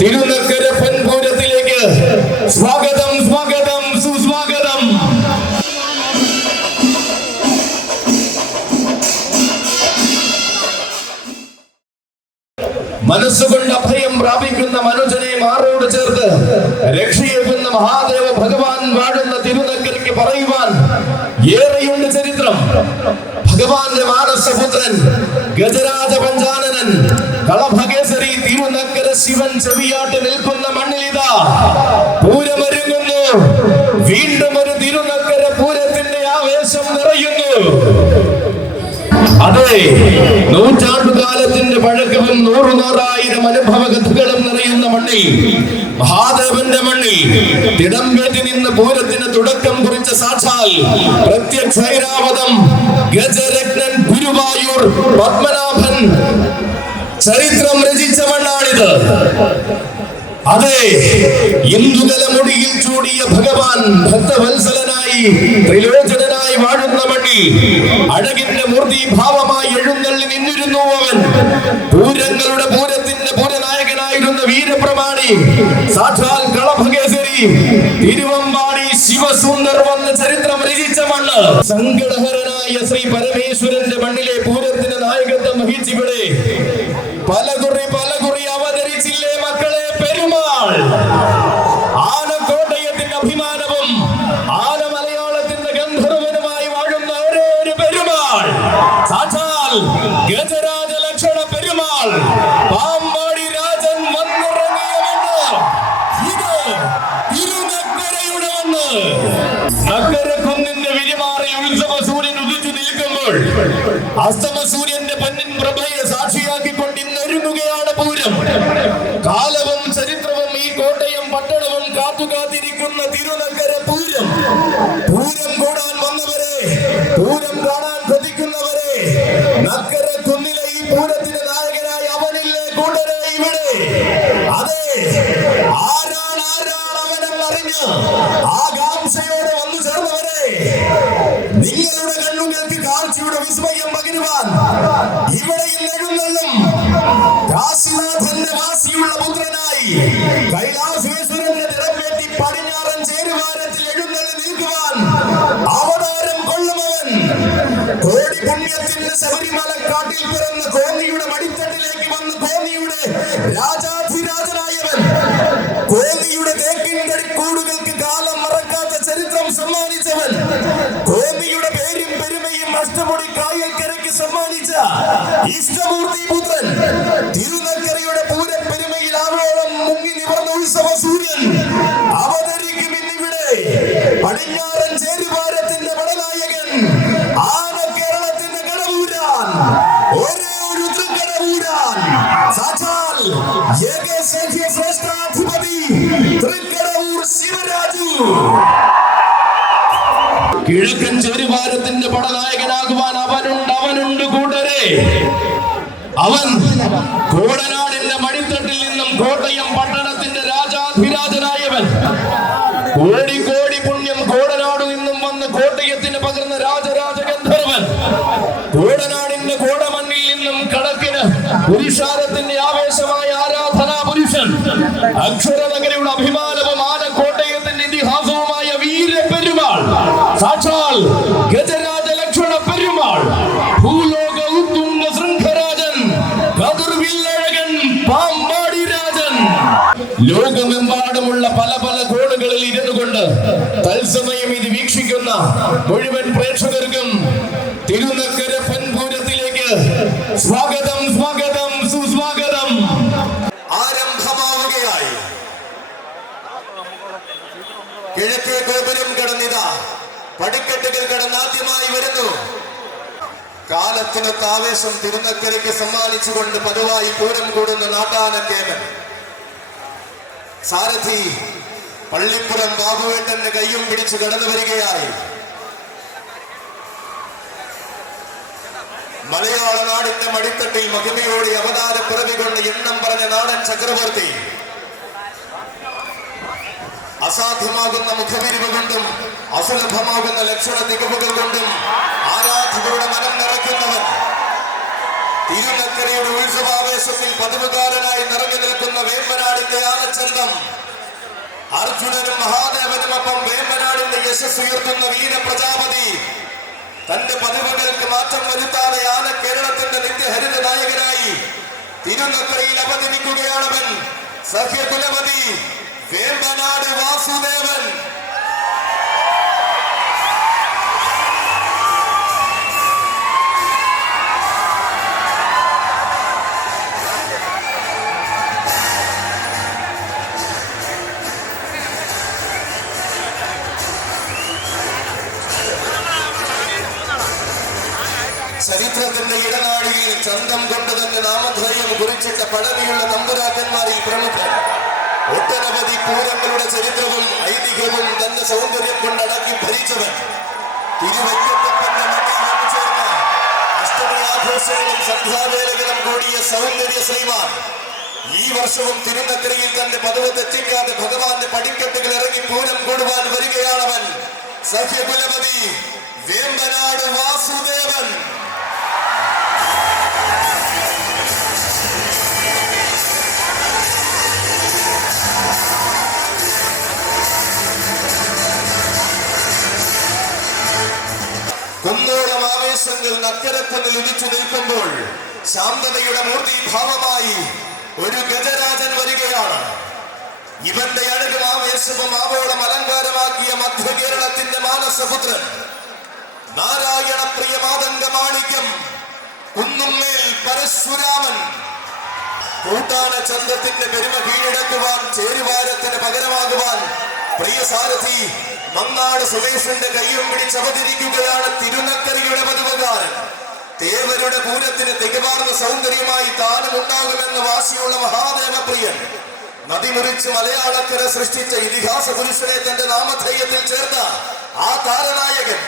തിരുനക്കര പൊൻപൂരത്തിലേക്ക് സ്വാഗതം, സ്വാഗതം, സുസ്വാഗതം. മനസ്സുകൊണ്ട് അഭയം പ്രാപിക്കുന്ന മനുജനെ മാറോട് ചേർത്ത് രക്ഷയേകുന്ന മഹാദേവ ഭഗവാൻ വാഴുന്ന തിരുനക്കരയ്ക്ക് പറയുവാൻ ഏറെയുണ്ട് ചരിത്രം. ഭഗവാന്റെ മാനസപുത്രൻ ഗജരാജ പഞ്ചാനനൻ കളഭകേസരി തിരുനക്കര ശിവൻ ചെവിയാട്ട് നിൽക്കുന്ന മണ്ണിലിതാ പൂരമൊരുങ്ങുന്നു. വീണ്ടും ഒരു തിരുനക്കര പൂരത്തിന്റെ ആവേശം നിറയുന്നു. അതെ, നൂറ്റാണ്ടുകാലത്തിന്റെ പഴക്കവും നൂറായിരം അനുഭവ കഥകളും നിറയുന്ന മണ്ണിൽ, മഹാദേവന്റെ മണ്ണിൽ തിടമ്പേറ്റി നിന്ന് പൂരത്തിന് തുടക്കം കുറിച്ച സാക്ഷാൽ പ്രത്യക്ഷ ഐരാവതം ഗജരത്നൻ ഗുരുവായൂർ പത്മനാഭൻ ചരിത്രം രചിച്ച മണ്ണാണിത്. അതെ, ഇന്ദുകല മുടിയിൽ ചൂടിയ ഭഗവാൻ ഭക്തവത്സലനായി ത്രിലോചനായി വാഴുന്ന മണ്ണിൽ അഴകിന്റെ മൂർത്തിഭാവമായി എഴുന്നള്ളി നിന്നിരുന്നു അവൻ. പൂരങ്ങളുടെ പൂരത്തിന്റെ പൂരനായകനായിരുന്ന വീരപ്രമാണി സാക്ഷാൽ കളഭകേസരി തിരുവമ്പാടി ശിവസുന്ദർ വന്ന ചരിത്രം രചിച്ച മണ്ണ്. സങ്കടഹരനായ ശ്രീ പരമേശ്വരന്റെ മണ്ണിലെ പൂരത്തിന് നായകത്വം വഹിച്ചിവിടെ പലകുറി അവതരിച്ചില്ലേ മക്കളെ പെരുമാൾ. ആനക്കോട്ടയത്തിന്റെ അഭിമാനവും ആന മലയാളത്തിന്റെ ഗന്ധർവനുമായി വാഴുന്ന ഒരു പെരുമാൾ സാക്ഷാൽ ഗജരാജ ലക്ഷണ പെരുമാൾ പാമ്പാടി രാജൻ വന്നിറങ്ങിയ മണ്ണ് ഇത് തിരുനക്കരയുടെ മണ്ണ്. നക്കരക്കുന്നിന്റെ വിരിമാറിൽ ഉത്സവ സൂര്യൻ ഉദിച്ചു നിൽക്കുമ്പോൾ അസ്തമ സൂര്യന്റെ പൊന്നിൻ പ്രഭയെ സാക്ഷിയാക്കിക്കൊണ്ട് ഇന്നൊരുങ്ങുകയാണ് പൂരം. കാലവും ചരിത്രവും ഈ കോട്ടയം പട്ടണവും കാത്തുകാത്തിരിക്കുന്ന തിരുനക്കര പൂരം. പൂരം കൂടാൻ വന്നവരെ, പൂരം കാണാൻ കൊതിക്കുന്നവരെ, നക്കര കുന്നിലെ ഈ പൂരത്തിന് നായകനായി അവനില്ലേ കൂടരെ ഇവിടെ. അതെ, ആരാണ് അവനെന്നറിഞ്ഞ് ആകാംക്ഷയോടെ വന്നു ചേർന്നവരെ, നിങ്ങളുടെ കണ്ണുകൾക്ക് കാഴ്ചയുടെ വിസ്മയം പകരുവാൻ ഇവിടെ എഴുന്നള്ളും കാശിനാഥന്റെ വാസിയുള്ള പുത്രനായി കൈലാസേശ്വരന്റെ തിടമ്പേറ്റി പടിഞ്ഞാറൻ ചേരുവാരത്തിൽ എഴുന്നള്ളി നിൽക്കുവാൻ അവതാരം കൊള്ളുമവൻ. കോടി പുണ്യത്തിന്റെ ശബരിമലക്കാട്ടിൽ പിറന്ന കോന്നിയുടെ മടിത്തട്ടിലേക്ക് വന്ന് കോന്നിയുടെ രാജാധിരാജനായവൻ, കോന്നിയുടെ തേക്കിൻ തടിക്കൂടുകൾക്ക് കാലം മറക്കാത്ത ചരിത്രം സമ്മാനിച്ചവൻ, കോന്നിയുടെ പേരും പെരുമയും അഷ്ടമുടി കായൽക്കരയ്ക്ക് സമ്മാനിച്ച ഇഷ്ടമൂർത്തി പുത്രൻ, തിരുനക്കരയുടെ പൂരപ്പെരുമയിൽ ആവോളം മുങ്ങി നിവർന്ന ഉത്സവ സൂര്യൻ അവതരിക്കും ഇന്നിവിടെ. പടിഞ്ഞാറൻ ചേരുവാരത്തിന്റെ പടനായകൻ, ആന കേരളത്തിന്റെ കടവൂരാൻ, ഒരേ ഒരു തൃക്കടവൂരാൻ സാക്ഷാൽ ശ്രേഷ്ഠാധിപതി തൃക്കടവൂർ ശിവരാജു. കിഴക്കൻ ചേരുവാരത്തിന്റെ പടനായകനാകുവാൻ അവനുണ്ട് കൂട്ടരെ. അവൻ കോടനാടിന്റെ മടിത്തട്ടിൽ നിന്നും കോട്ടയം പട്ടണത്തിന്റെ രാജാധിരാജനായവൻ. കോടി പുണ്യം കോടനാട് നിന്നും വന്ന് കോട്ടയത്തിന് പകർന്ന രാജരാജ ഗന്ധർവൻ. കോടനാടിന്റെ കോടമണ്ണിൽ നിന്നും കടക്കിന് പുരുഷാരത്തിന്റെ ആവേശമായ ആരാധനാ പുരുഷൻ. അക്ഷരനഗരിയുടെ അഭിമാനവും ആനക്കോട്ടയത്തിന്റെ ഇതിഹാസവുമായ വീരപ്പെരുമാൾ സാക്ഷാൽ ഗജരാജ ലക്ഷണ പെരുമാൾ. ഭൂലോക ഉത്തുംഗ ശൃംഖരാജൻ, കതിർവില്ലഴകൻ പാമ്പാടി രാജൻ. ലോകമെമ്പാടുമുള്ള പല കോണുകളിൽ ഇരുന്നു കൊണ്ട് തത്സമയം ഇത് വീക്ഷിക്കുന്ന മുഴുവൻ പ്രേക്ഷകർക്കും തിരുനക്കര പൊൻപൂരത്തിലേക്ക് സ്വാഗതം, സ്വാഗതം, സുസ്വാഗതം. ആരംഭമാവുകയായി. കിഴക്കേ ഗോപുരം കടന്നിതാ പടിക്കെട്ടുകൾ കടന്നാദ്യമായി വരുന്നു. കാലത്തിനൊത്ത ആവേശം തിരുനക്കരയ്ക്ക് സമ്മാനിച്ചുകൊണ്ട് പതിവായി പൂരം കൂടുന്ന നാട്ടാനക്കേമൻ സാരഥി പള്ളിപ്പുറം ബാബുവേട്ടന്റെ കയ്യും പിടിച്ചു കടന്നു വരികയായി. മലയാള നാടിന്റെ മടിത്തട്ടിൽ മഹിമയോടെ അവതാര പിറവി കൊണ്ട് എണ്ണം പറഞ്ഞ നാടൻ ചക്രവർത്തി അസാധ്യമാകുന്ന മുഖവിരിവ് കൊണ്ടും അസുലഭമാകുന്ന ലക്ഷണ തികവുകൾ കൊണ്ടും ആരാധകരുടെ മനം നിറയ്ക്കുന്നവൻ തിരുനക്കരയുടെ ഉത്സവാവേശത്തിൽ പതിവുകാരനായി നിറഞ്ഞു നിൽക്കുന്ന വേമ്പനാടിന്റെ ആനച്ചന്തം, അർജുനനും മഹാദേവനുമൊപ്പം വേമ്പനാടിന്റെ യശസ് ഉയർത്തുന്ന വീരപ്രജാപതി, തന്റെ പതിവുകൾക്ക് മാറ്റം വരുത്താതെ ആന കേരളത്തിന്റെ നിത്യഹരിത നായകനായി തിരുനക്കരയിൽ അവതരിക്കുകയാണവൻ. സഖ്യകുലപതി വേമ്പനാട് വാസുദേവൻ. ചരിത്രത്തിന്റെ ഇടനാഴിയിൽ ചന്തം കൊണ്ട് തന്നെ നാമധേയം കുറിച്ചിട്ട പഴമയുള്ള തമ്പുരാക്കന്മാരിൽ പ്രമുഖൻ. ഒട്ടനവധി പൂരങ്ങളുടെ ചരിത്രവും ഐതിഹ്യവും തന്റെ സൗന്ദര്യം കൊണ്ടടക്കി ഭരിച്ചവൻ. തിരുവയ്ക്കത്തപ്പന്റെ മണ്ണിൽ വന്നു ചേർന്ന അഷ്ടമി ആഘോഷങ്ങളും സന്ധ്യാവേലകളും കൂടിയ സൗന്ദര്യ ശ്രീമാൻ ഈ വർഷവും തിരുനക്കരയിൽ തന്റെ പദവ് തെറ്റിക്കാതെ ഭഗവാന്റെ പടിക്കെട്ടുകൾ ഇറങ്ങി പൂരം കൂടുവാൻ വരികയാണവൻ. സഖ്യകുലപതി വേമ്പനാട് വാസുദേവൻ. കുന്നോളം ആവേശങ്ങൾ നക്കരക്കുന്നിൽ ഉദിച്ചു നിൽക്കുമ്പോൾ ശാന്തതയുടെ മൂർത്തിഭാവമായി ഒരു ഗജരാജൻ വരികയാണ്. ഇവന്റെ അഴകും ആവേശവും ആവോളം അലങ്കാരമാക്കിയ മധ്യകേരളത്തിന്റെ മാനസപുത്രൻ, നാരായണ പ്രിയ മാതംഗ മാണിക്യം, കുന്നുമ്മേൽ പരശുരാമൻ. കൂട്ടാന ചന്തത്തിന്റെ പെരുമ കീഴടക്കുവാൻ, ചേരുവാരത്തിന് പകരമാകുവാൻ പ്രിയ സാരഥി മങ്ങാട് സുരേഷിന്റെ കയ്യും പിടിച്ചവതരിക്കുകയാണ് തിരുനക്കരയുടെ പതിവുകാരൻ. തേവരുടെ പൂരത്തിന് തികവാർന്ന സൗന്ദര്യമായി താനും ഉണ്ടാകുമെന്ന് വാശിയുള്ള മഹാദേവ പ്രിയൻ. നദിമുറിച്ച് മലയാളക്കര സൃഷ്ടിച്ച ഇതിഹാസ പുരുഷനെ തന്റെ നാമധേയത്തിൽ ചേർത്ത ആ താരനായകൻ.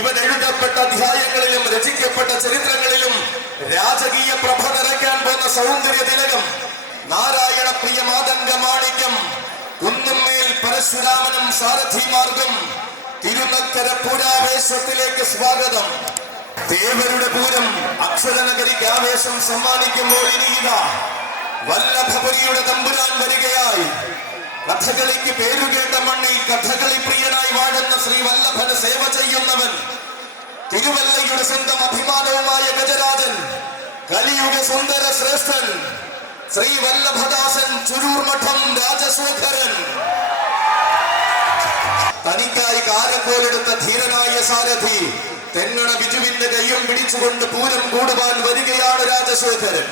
ഇവൻ എഴുതപ്പെട്ട അധ്യായങ്ങളിലും രചിക്കപ്പെട്ട ചരിത്രങ്ങളിലും രാജകീയ പ്രഭ നിറയ്ക്കാൻ പോകുന്ന സൗന്ദര്യ തിലകം, നാരായണ പ്രിയ മാതംഗ മാണിക്യം, കുന്നുമ്മേൽ പരശുരാമനും സാരഥിമാർഗം. തിരുനക്കര പൂരാവേശത്തിലേക്ക് സ്വാഗതം. ദേവരുടെ പൂരം അക്ഷരനഗരിക്ക് ആവേശം സമ്മാനിക്കുമ്പോൾ ഇനിയിതാ വല്ലഭപുരിയുടെ തമ്പുരാൻ വരികയായി. കഥകളിക്ക് പേരുകേട്ട മണ്ണിൽ കഥകളി പ്രിയനായി വാഴുന്ന ശ്രീ വല്ലഭന് സേവ ചെയ്യുന്നവൻ, തിരുവല്ലയുടെ സ്വന്തം അഭിമാനവുമായ ഗജരാജൻ, കലിയുഗ സുന്ദര ശ്രേഷ്ഠൻ ശ്രീ വല്ലഭദാസൻ ചുരൂർ മഠം രാജശേഖരൻ. തനിക്കായി കാരക്കോലെടുത്ത ധീരനായ സാരഥി തെന്നണ ബിജുവിന്റെ കയ്യും പിടിച്ചുകൊണ്ട് പൂരം കൂടുവാൻ വരികയാണ് രാജശേഖരൻ.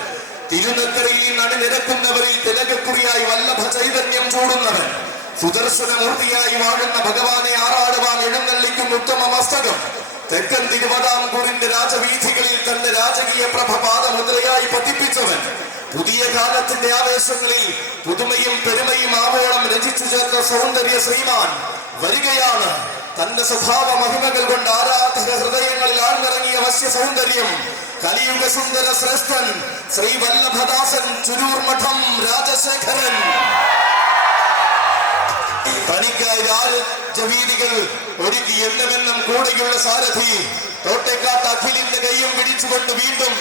തിരുനക്കരയിൽ അണിനിരക്കുന്നവരിൽ തിലകക്കുറിയായി വല്ലഭ ചൈതന്യം ചൂടുന്നവൻ, സുദർശനമൂർത്തിയായി വാഴുന്ന ഭഗവാനെ ആറാടുവാൻ എഴുന്നള്ളിക്കുന്ന ഉത്തമ മസ്തകം, തെക്കൻ തിരുവിതാംകൂറിന്റെ രാജവീഥികളിൽ തന്റെ രാജകീയ പ്രഭ പാദമുദ്രയായി പതിപ്പിച്ചവൻ, പുതിയ കാലത്തിന്റെ ആവേശങ്ങളിൽ പുതുമയും പെരുമയും ആവോളം രചിച്ചു ചേർത്ത സൗന്ദര്യ ശ്രീമാൻ വരികയാണ്. തന്റെ സ്വഭാവ മഹിമകൾ കൊണ്ട് ആരാധക ഹൃദയങ്ങളിൽ ആഴ്ന്നിറങ്ങിയ വശ്യ സൗന്ദര്യം, കലിയുഗ സുന്ദര ശ്രേഷ്ഠൻ ശ്രീ വല്ലഭദാസൻ ചുരൂർ മഠം രാജശേഖരൻ. തനിക്കായി രാജവീതികൾ ഒരുക്കി എന്നുമെന്നും കൂടെയുള്ള സാരഥി തോട്ടേക്കാട്ട് അഖിലിന്റെ കയ്യും പിടിച്ചുകൊണ്ട് വീണ്ടും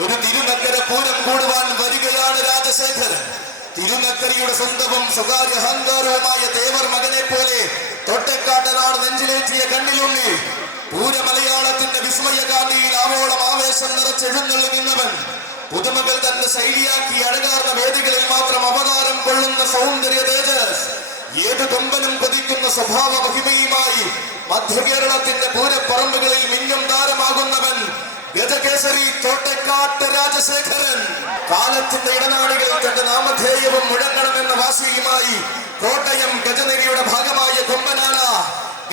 ഒരു തിരുനക്കര പൂരം കൂടുവാൻ വരികയാണ് രാജശേഖരൻ. തിരുനക്കരയുടെ സ്വന്തവും സ്വകാര്യ അഹങ്കാരവുമായ തേവർ മകനെ പോലെ തോട്ടേക്കാട്ടനാട് നെഞ്ചിലേറ്റിയ കണ്ണിലുണ്ണി, പൂരമലയാളത്തിന്റെ വിസ്മയകാന്തിയിൽ ആവോളം ആവേശം നിറച്ചെഴുന്നള്ളി നിന്നവൻ, പുതുമകൾ തന്റെ ശൈലിയാക്കി അഴകാർന്ന വേദികളിൽ മാത്രം അവതാരം കൊള്ളുന്ന സൗന്ദര്യ തേജസ്, ഏത് കൊമ്പനും കൊതിക്കുന്ന സ്വഭാവ മഹിമയുമായി മധ്യകേരളത്തിന്റെ പൂരപ്പറമ്പുകളിൽ മിന്നും താരമാകുന്നവൻ, ഗജകേസരി തോട്ടേക്കാട്ട് രാജശേഖരൻ. കാലത്തിന്റെ ഇടനാടികളിൽ തന്റെ നാമധേയവും മുഴങ്ങണമെന്ന വാശിയുമായി കോട്ടയം ഗജനിരിയുടെ ഭാഗമായ കൊമ്പനാന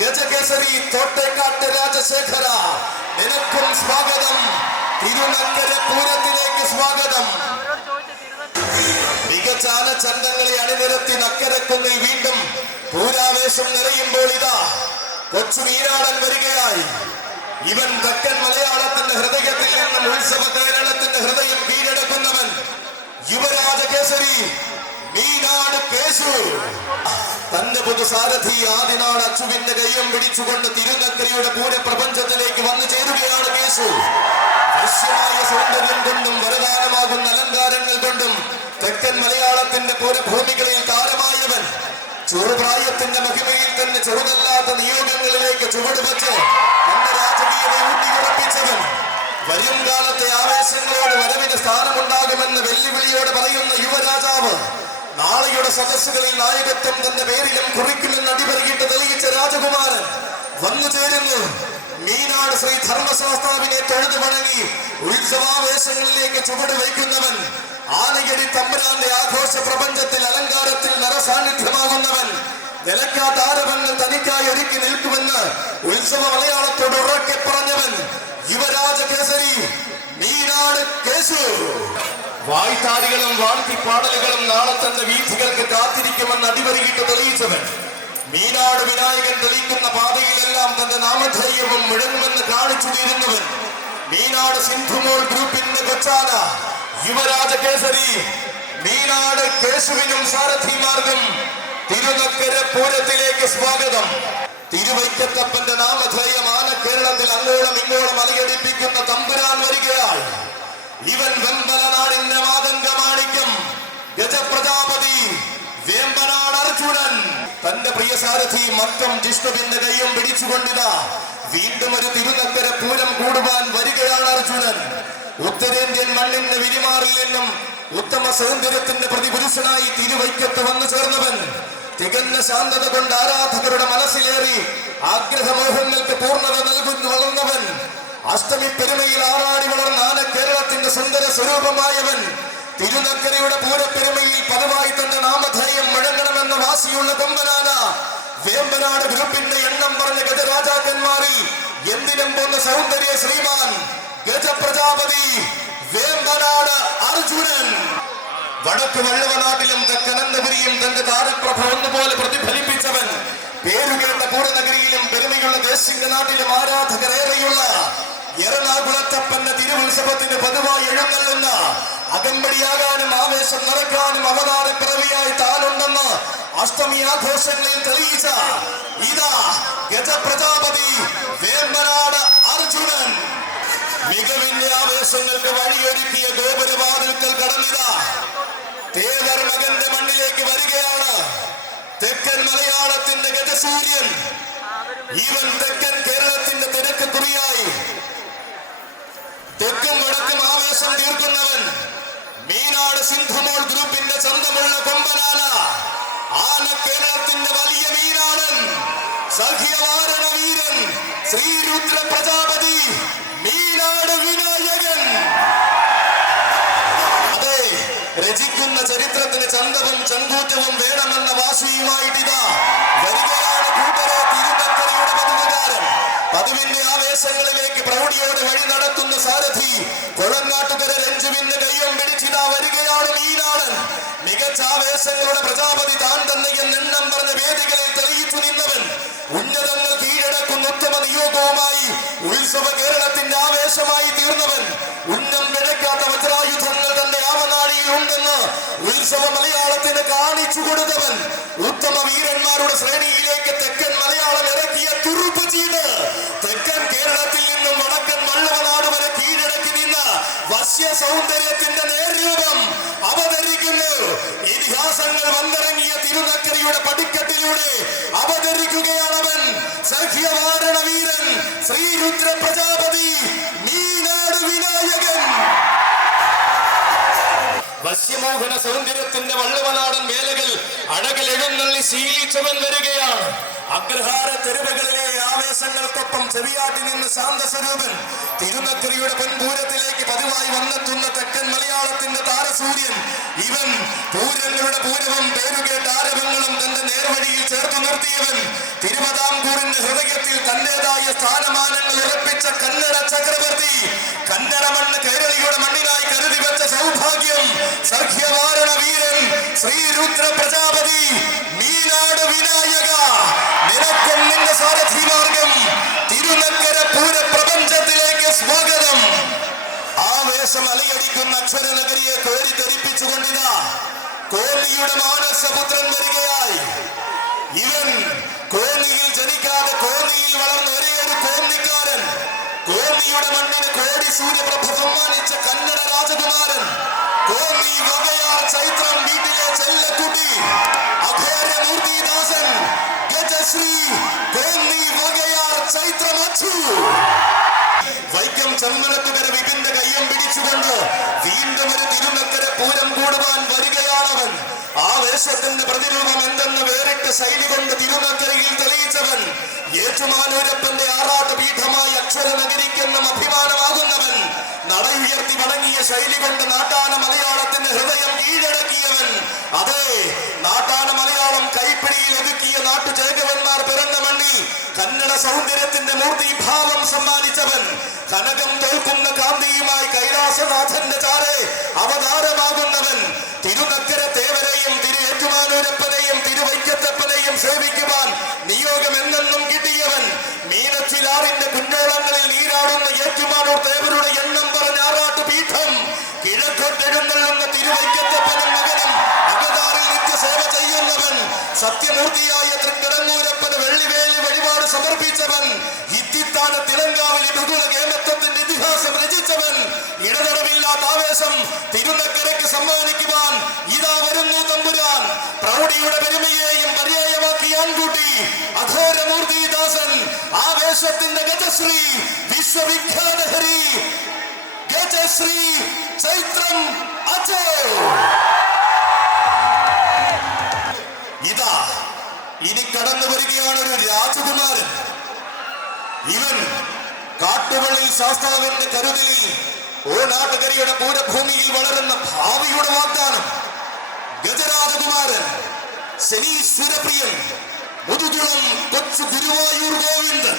ഗജകേസരി തോട്ടേക്കാട്ട് രാജശേഖര, നിനക്കും സ്വാഗതം. തിരുനക്കര പൂരത്തിലേക്ക് സ്വാഗതം. മികച്ച ആനച്ചന്തങ്ങളെ അണിനിരത്തി നക്കരക്കുന്നിൽ വീണ്ടും പൂരാവേശം നിറയുമ്പോൾ ഇതാ കൊച്ചു വീരാടൻ വരികയായി. ഇവൻ തെക്കൻ മലയാളത്തിന്റെ ഹൃദയത്തിൽ നിന്നും ഉത്സവ കേരളത്തിന്റെ ഹൃദയം കീഴടക്കുന്നവൻ, യുവരാജ കേസരി മീനാട് കേശു. തന്റെ പുതുസാരഥി ആദിനാട് അച്ചുവിന്റെ കയ്യം പിടിച്ചുകൊണ്ട് തിരുനക്കരയുടെ പൂരപ്രപഞ്ചത്തിലേക്ക് വന്നു ചേരുകയാണ് കേശു. ദൃശ്യമായ സൗന്ദര്യം കൊണ്ടും വരദാനമാകുന്ന അലങ്കാരങ്ങൾ കൊണ്ടും തെക്കൻ മലയാളത്തിന്റെ പൂരഭൂമികളിൽ താരമായവൻ. ചെറുപ്രായത്തിന്റെ മഹിമയിൽ തന്നെ ചെറുതല്ലാത്ത നിയോഗങ്ങളിലേക്ക് ചുവടുവെച്ച് തന്റെ രാജകീയത ഊട്ടിയുറപ്പിച്ചവൻ. വരും കാലത്തെ ആവേശങ്ങളോട് വരവിന് സ്ഥാനമുണ്ടാകുമെന്ന് വെല്ലുവിളിയോട് പറയുന്ന യുവരാജാവ്. നാളെയുടെ സദസ്സുകളിൽ നായകത്വം തന്റെ പേരിലും കുറിക്കുമെന്ന് അടിപരിയിട്ട് തെളിയിച്ച രാജകുമാരൻ വന്നു ചേരുന്നു. മീനാട് ശ്രീ ധർമ്മശാസ്താവിനെ തൊഴുതു വണങ്ങി ഉത്സവാവേശങ്ങളിലേക്ക് ചുവട് വയ്ക്കുന്നവൻ. ആനയടി തമ്പുരാന്റെ ആഘോഷ പ്രപഞ്ചത്തിൽ അലങ്കാരത്തിൽ നിറസാന്നിധ്യമാകുന്നവൻ. നിലക്കാത്ത ആരവങ്ങൾ തനിക്കായി ഒരുക്കി നിൽക്കുമെന്ന് ഉത്സവ മലയാളത്തോട് ഉറക്കെ പറഞ്ഞവൻ. യുവരാജ കേസരി മീനാട് കേശു. വായ്ത്താരികളും വാഴ്ത്തിപ്പാടലുകളും നാളെ തന്റെ വീഥികൾക്ക് കാത്തിരിക്കുമെന്ന് അടിവരിയിട്ട് തെളിയിച്ചവൻ. മീനാട് വിനായകൻ തെളിയിക്കുന്ന പാതയിലെല്ലാം തന്റെ നാമധേയവും മുഴങ്ങുമെന്ന് കാണിച്ചു തീരുന്നവൻ. മീനാട് സിന്ധുമോൾ ഗ്രൂപ്പിന്റെ കൊച്ചാന യുവരാജ കേസരി മീനാട് കേശുവിനും സാരഥിമാർക്കും തിരുനക്കര പൂരത്തിലേക്ക് സ്വാഗതം. തിരുവൈക്കത്തപ്പന്റെ നാമധേയം ആന കേരളത്തിൽ അങ്ങോളം ഇങ്ങോളം അലയടിപ്പിക്കുന്ന തമ്പുരാൻ വരികയായി. ഇവൻ വെമ്പലനാടിന്റെ മാതംഗമാണിക്യം ഗജപ്രജാപതി വേമ്പനാട് അർജുനൻ. തന്റെ പ്രിയ സാരഥി മക്കം ജിഷ്ണുവിന്റെ കയ്യും പിടിച്ചുകൊണ്ടിതാ വീണ്ടും ഒരു തിരുനക്കര പൂരം കൂടുവാൻ വരികയാണ് അർജുനൻ. ഉത്തരേന്ത്യൻ മണ്ണിന്റെ വിരിമാറിൽ നിന്നും ഉത്തമ സൗന്ദര്യത്തിന്റെ പ്രതിപുരുഷനായി തിരുവൈക്കത്ത് വന്നു ചേർന്നവൻ. തികഞ്ഞ ശാന്തത കൊണ്ട് ആരാധകരുടെ മനസ്സിലേറി ആഗ്രഹമോഹങ്ങൾക്ക് പൂർണ്ണത വളർന്നവൻ. അഷ്ടമി പെരുമയിൽ ആറാടി വളർന്ന ആന കേരളത്തിന്റെ സുന്ദര സ്വരൂപമായവൻ. തിരുനക്കരയുടെ പൂരപ്പെരുമയിൽ പതിവായി തന്റെ നാമധേയം മുഴങ്ങണമെന്ന വാശിയുള്ള കൊമ്പനാന വേമ്പനാട് ഗ്രൂപ്പിന്റെ എണ്ണം പറഞ്ഞ ഗജരാജാക്കന്മാരിൽ എന്തിനും പോന്ന സൗന്ദര്യ ശ്രീമാൻ ഗജപ്രജാപതി വേമ്പനാട് അർജുനൻ. വടക്ക് വള്ളുവനാട്ടിലും തെക്കനന്തപുരിയും തന്റെ താരപ്രഭ ഒന്നുപോലെ പ്രതിഫലിപ്പിച്ചവൻ. പേരുകേട്ട പൂരനഗരിയിലും പെരുമയുള്ള ദേശിംഗനാട്ടിലും ആരാധകരേറെയുള്ള എറണാകുളത്തപ്പന്റെ തിരുവുത്സവത്തിന് പതിവായി എഴുന്നള്ളുന്ന അകമ്പടിയാകാനും ആവേശം നിറക്കാനും അവതാര പിറവിയായി താനുണ്ടെന്ന് അഷ്ടമി ആഘോഷങ്ങളിൽ തെളിയിച്ച ഇതാ ഗജപ്രജാപതി വേമ്പനാട് അർജുനൻ. മികവിന്റെ ആവേശങ്ങൾക്ക് വഴിയൊരുക്കിയ ഗോപുരവാതിൽക്കൽ കടന്നിതാ തേവർ മകന്റെ മണ്ണിലേക്ക് വരികയാണ്. തെക്കൻ മലയാളത്തിന്റെ ഗജസൂര്യൻ. ഇവൻ തെക്കൻ കേരളത്തിന്റെ തിരക്ക് കുറിയായി തെക്കും വടക്കും ആവേശം തീർക്കുന്നവൻ. മീനാട് സിന്ധുമോൾ ഗ്രൂപ്പിന്റെ സ്വന്തമുള്ള കൊമ്പനാന ആന കേരളത്തിന്റെ വലിയ മീനാടൻ സഖ്യവാരണ വീരൻ ശ്രീരുദ്ര പ്രജാപതി മീനാട് വിനായകൻ. അതെ, രചിക്കുന്ന ചരിത്രത്തിന് ചന്തവും ചങ്കൂറ്റവും വേണമെന്ന വാശിയുമായിട്ടിതാ വരികയാണ് കൂട്ടരെ തിരുനക്കരയുടെ പതിവുകാരൻ. പതിവിന്റെ ആവേശങ്ങളിലേക്ക് പ്രൗഢിയോടെ വഴി നടത്തുന്ന സാരഥി കൊളങ്ങാട്ടുകര രഞ്ജുവിന്റെ കയ്യം പിടിച്ചിതാ വരികയാണ് മീനാടൻ. മികച്ച ആവേശങ്ങളുടെ പ്രജാപതി താൻ തന്നെ എന്നെണ്ണം പറഞ്ഞ വേദികളിൽ തെളിയിച്ചു നിന്നവൻ. ഉന്നതങ്ങൾ കീഴടക്കുന്ന ഉത്തമ നിയോഗവുമായി ഉത്സവ കേരളത്തിന്റെ ആവേശമായി തീർന്നവൻ. ഉന്നം പിഴയ്ക്കാത്ത വജ്രായുധങ്ങൾ തന്റെ ആവനാഴിയിൽ ഉണ്ടെന്ന് ഉത്സവ മലയാളത്തിന് കാണിച്ചു കൊടുത്തവൻ. ഉത്തമ വീരന്മാരുടെ ശ്രേണിയിലേക്ക് തെക്കൻ മലയാളം ഇറക്കിയ തുറുപ്പ് ചെയ്ത് തെക്കൻ കേരളത്തിൽ നിന്നും വടക്കൻ വള്ളുവനാട് വരെ കീഴടക്കി നിന്ന വശ്യ സൗന്ദര്യത്തിന്റെ നേർരൂപം അവതരിക്കുന്നു. ഇതിഹാസങ്ങൾ വന്നിറങ്ങിയ തിരുനക്കരയുടെ പടിക്കെട്ടിലൂടെ അവതരിക്കുകയാണവൻ. സഖ്യവാരണ വീരൻ ശ്രീരുദ്ര പ്രജാപതി മീനാട് വിനായകൻ. വശ്യമോഹന സൗന്ദര്യത്തിന്റെ വള്ളുവനാടൻ വേലകൾ അഴകിൽ എഴുന്നള്ളി ശീലിച്ചവൻ വരികയാണ്. അഗ്രഹാര തെരുവുകളിലെ ആവേശങ്ങൾക്കൊപ്പം ചെവിയാട്ടി നിന്ന് ശാന്തസ്വരൂപൻ തിരുനക്കരയുടെ പൊൻപൂരത്തിലേക്ക് പതിവായി വന്നെത്തുന്ന തെക്കൻ മലയാളത്തിന്റെ താരസൂര്യൻ. ഇവൻ പൂരങ്ങളുടെ പൂരവും പേരുകേട്ട ആരവങ്ങളും തന്റെ നേർവഴിയിൽ ചേർത്ത് നിർത്തിയവൻ. തിരുവിതാംകൂറിന്റെ ഹൃദയത്തിൽ തന്റേതായ സ്ഥാനമാനങ്ങൾ ഉറപ്പിച്ച കന്നഡ ചക്രവർത്തി. കന്നഡ മണ്ണ് കേരളിയുടെ മണ്ണിനായി കരുതി വെച്ച സൗഭാഗ്യം സഖ്യവാരണ വീരൻ ശ്രീരുദ്ര പ്രജാപതി മീനാട് വിനായക. നിനക്കും നിന്റെ സാരഥിമാർഗം തിരുനക്കര പൂരപ്രപഞ്ചത്തിലേക്ക് സ്വാഗതം. ആവേശം അലയടിക്കുന്ന അക്ഷരനഗരിയെ കോരിത്തെരിപ്പിച്ചുകൊണ്ടിതാ കോന്നിയുടെ മാനസപുത്രൻ കോന്നിയുടെ മണ്ണിന് കോടി സൂര്യപ്രഭ സമ്മാനിച്ച കന്നഡ രാജകുമാരൻ കോന്നി വകയാർ ചൈത്രം വീട്ടിലെ ചെല്ലക്കുട്ടി അഘോരമൂർത്തിദാസൻ ഗജശ്രീ കോന്നി വകയാർ ചൈത്രം അച്ചു. വൈക്കം ചമ്മനത്തുകര വിപിന്റെ കയ്യം പിടിച്ചുകൊണ്ട് വീണ്ടും ഒരു തിരുനക്കര പൂരം കൂടുവാൻ വരികയാണവൻ. ആവേശത്തിന്റെ പ്രതിരൂപം എന്തെന്ന് വേറിട്ട ശൈലി കൊണ്ട് തിരുനക്കരയിൽ തെളിയിച്ചവൻ. ഏറ്റുമാനൂരപ്പന്റെ ആറാട്ട് പീഠമായി അക്ഷരനഗരിക്കെന്നും അഭിമാനമാകുന്നവൻ. നടയുയർത്തി വണങ്ങിയ ശൈലി കൊണ്ട് നാട്ടാന മലയാളത്തിന്റെ ഹൃദയം കീഴടക്കിയവൻ. അതെ, നാട്ടാന മലയാളം കൈപ്പിടിയിൽ ഒതുക്കിയ നാട്ടുചേകവന്മാർ പിറന്ന മണ്ണിൽ കന്നഡ സൗന്ദര്യത്തിന്റെ മൂർത്തിഭാവം സമ്മാനിച്ചവൻ. കനകം തോൽക്കുന്ന കാന്തിയുമായി കൈലാസനാഥന്റെ ചാരെ അവതാരമാകുന്നവൻ. തിരുനക്കര തേവരെയും തിരു ഏറ്റുമാനൂരപ്പനെയും തിരുവൈക്കത്തപ്പനെയും സേവിക്കുവാൻ നിയോഗം എന്നെന്നും കിട്ടിയവൻ. മീനച്ചിലാറിന്റെ കുഞ്ഞോളങ്ങളിൽ നീരാടുന്ന ഏറ്റുമാനൂർ തേവരുടെ എണ്ണം പറഞ്ഞ ആറാട്ട് പീഠം കിഴക്കോട്ടെഴുന്നള്ളുന്ന തിരുവൈക്കത്തപ്പനും മകനും അകതാറിൽ നിത്യസേവ ചെയ്യുന്നവൻ. സത്യമൂർത്തിയായ തൃക്കിടങ്ങൂരപ്പന് വെള്ളിവേലി വഴിപാട് സമർപ്പിച്ചവൻ. ഇത്തിത്താന തിലങ്കാവിൽ ബഹുള കേമത്വത്തിന്റെ ഇതിഹാസം രചിച്ചവൻ. ഇടതടവില്ലാത്ത ആവേശം തിരുനക്കരയ്ക്ക് സമ്മാനിക്കുവാൻ ഇതാ വരുന്നു തമ്പുരാൻ. പ്രൗഢിയുടെ പെരുമയെയും പര്യായമാക്കി ആൺകുട്ടി അഘോരമൂർത്തിദാസൻ ആവേശത്തിന്റെ ഗജശ്രീ വിശ്വവിഖ്യാത ഹരി ഗജശ്രീ ചൈത്രം അജോ. ഇതാ ഇനി കടന്നു വരികയാണ് ഒരു രാജകുമാരൻ. ഇവൻ കാട്ടുവള്ളിൽ ശാസ്താവിന്റെ കരുതലിൽ ഓണാട്ടുകരയുടെ പൂരഭൂമിയിൽ വളരുന്ന ഭാവിയുടെ വാഗ്ദാനം. ഗജരാജകുമാരൻ ശനീശ്വരപ്രിയൻ മുതുകുളം കൊച്ചു ഗുരുവായൂർ ഗോവിന്ദൻ.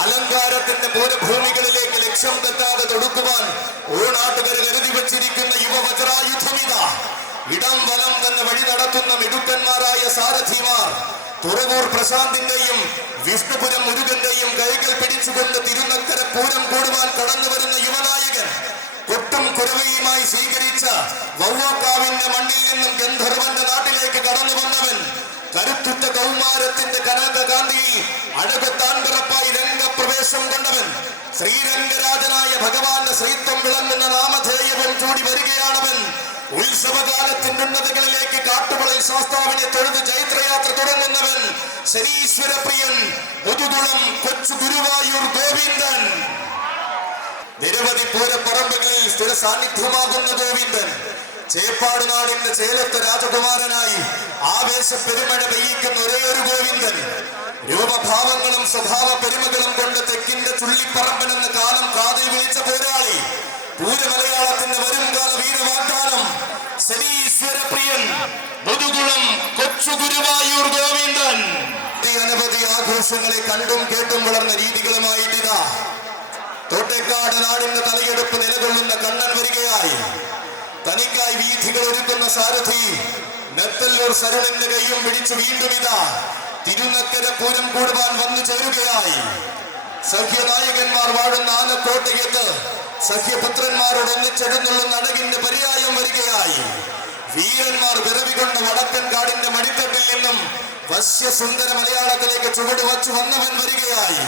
അലങ്കാരത്തിന്റെ പൂരഭൂമികളിലേക്ക് ലക്ഷ്യം തെറ്റാതെ തൊടുക്കുവാൻ ഓണാട്ടുകര കരുതി വച്ചിരിക്കുന്ന യുവവജ്രായുധമിത. ഇടം വലം തന്നെ വഴി നടത്തുന്ന മിടുക്കന്മാരായ സാരഥിമാർ. തുറവൂർ പ്രശാന്തിന്റെയും വിഷ്ണുപുരം മുരുകന്റെയും കൈകൾ പിടിച്ചുകൊണ്ട് തിരുനക്കര പൂരം കൂടുവാൻ കടന്നു വരുന്ന യുവനായകൻ. കൊട്ടും കുരവയുമായി സ്വീകരിച്ച വവ്വാക്കാവിന്റെ മണ്ണിൽ നിന്നും ഗന്ധർവന്റെ നാട്ടിലേക്ക് കടന്നു വന്നവൻ. കരുത്തുറ്റ കൗമാരത്തിന്റെ കനകകാന്തിയിൽ അഴകൊത്താൻ പിറപ്പായി രംഗപ്രവേശം കൊണ്ടവൻ. ശ്രീരംഗരാജനായ ഭഗവാന്റെ ശ്രീത്വം വിളങ്ങുന്ന നാമധേയവും ചൂടി വരികയാണവൻ. ഉത്സവകാലത്തിന്റെ ഉന്നതകളിലേക്ക് കാട്ടുവളയിൽ ശാസ്താവിനെ തൊഴുത് ചൈത്രയാത്ര തുടങ്ങുന്നവൻ. ശനീശ്വരപ്രിയൻ മുതുകുളം കൊച്ചു ഗുരുവായൂർ ഗോവിന്ദൻ. നിരവധി പൂരപ്പറമ്പുകളിൽ സ്ഥിര സാന്നിധ്യമാകുന്ന ഗോവിന്ദൻ ചേപ്പാട് നാടിന്റെ ചേലത്തെ രാജകുമാരനായി ആവേശ പെരുമഴ പെയ്യിക്കുന്ന ഒരേയൊരു ഗോവിന്ദൻ. രൂപഭാവങ്ങളും സ്വഭാവ പെരുമകളും കൊണ്ട് തെക്കിന്റെ ചുള്ളിപ്പറമ്പനെന്ന കാലം കാതിൽ വിളിച്ച പോരാളി. പൂരമലയാളത്തിന്റെ വരുംകാല വീരവാഗ്ദാനം ശനീശ്വരപ്രിയൻ മുതുകുളം കൊച്ചു ഗുരുവായൂർ ഗോവിന്ദൻ. അനവധി ആഘോഷങ്ങളെ കണ്ടും കേട്ടും വളർന്ന രീതികളുമായിട്ടിതാ തോട്ടേക്കാട് നാടിന്റെ തലയെടുപ്പ് നിലകൊള്ളുന്ന കണ്ണൻ വരികയായി. തനിക്കായി വീഥികൾ ഒരുക്കുന്ന സാരഥി നെത്തല്ലൂർ സരുണന്റെ കൈയും പിടിച്ചു വീണ്ടും ഇതാ തിരുനക്കര പൂരം കൂടുവാൻ വന്നു ചേരുകയായി. സഖ്യനായകന്മാർ വാഴുന്ന ആനക്കോട്ടയത്ത് സഖ്യപുത്രന്മാരോട് ഒന്നിച്ചെഴുന്നള്ളുന്ന അഴകിന്റെ പര്യായം വരികയായി. വീരന്മാർ വിറവികൊണ്ട വടക്കൻ കാടിന്റെ മടിത്തട്ടിൽ നിന്നും വശ്യസുന്ദര മലയാളത്തിലേക്ക് ചുവട് വച്ചു വന്നവൻ വരികയായി.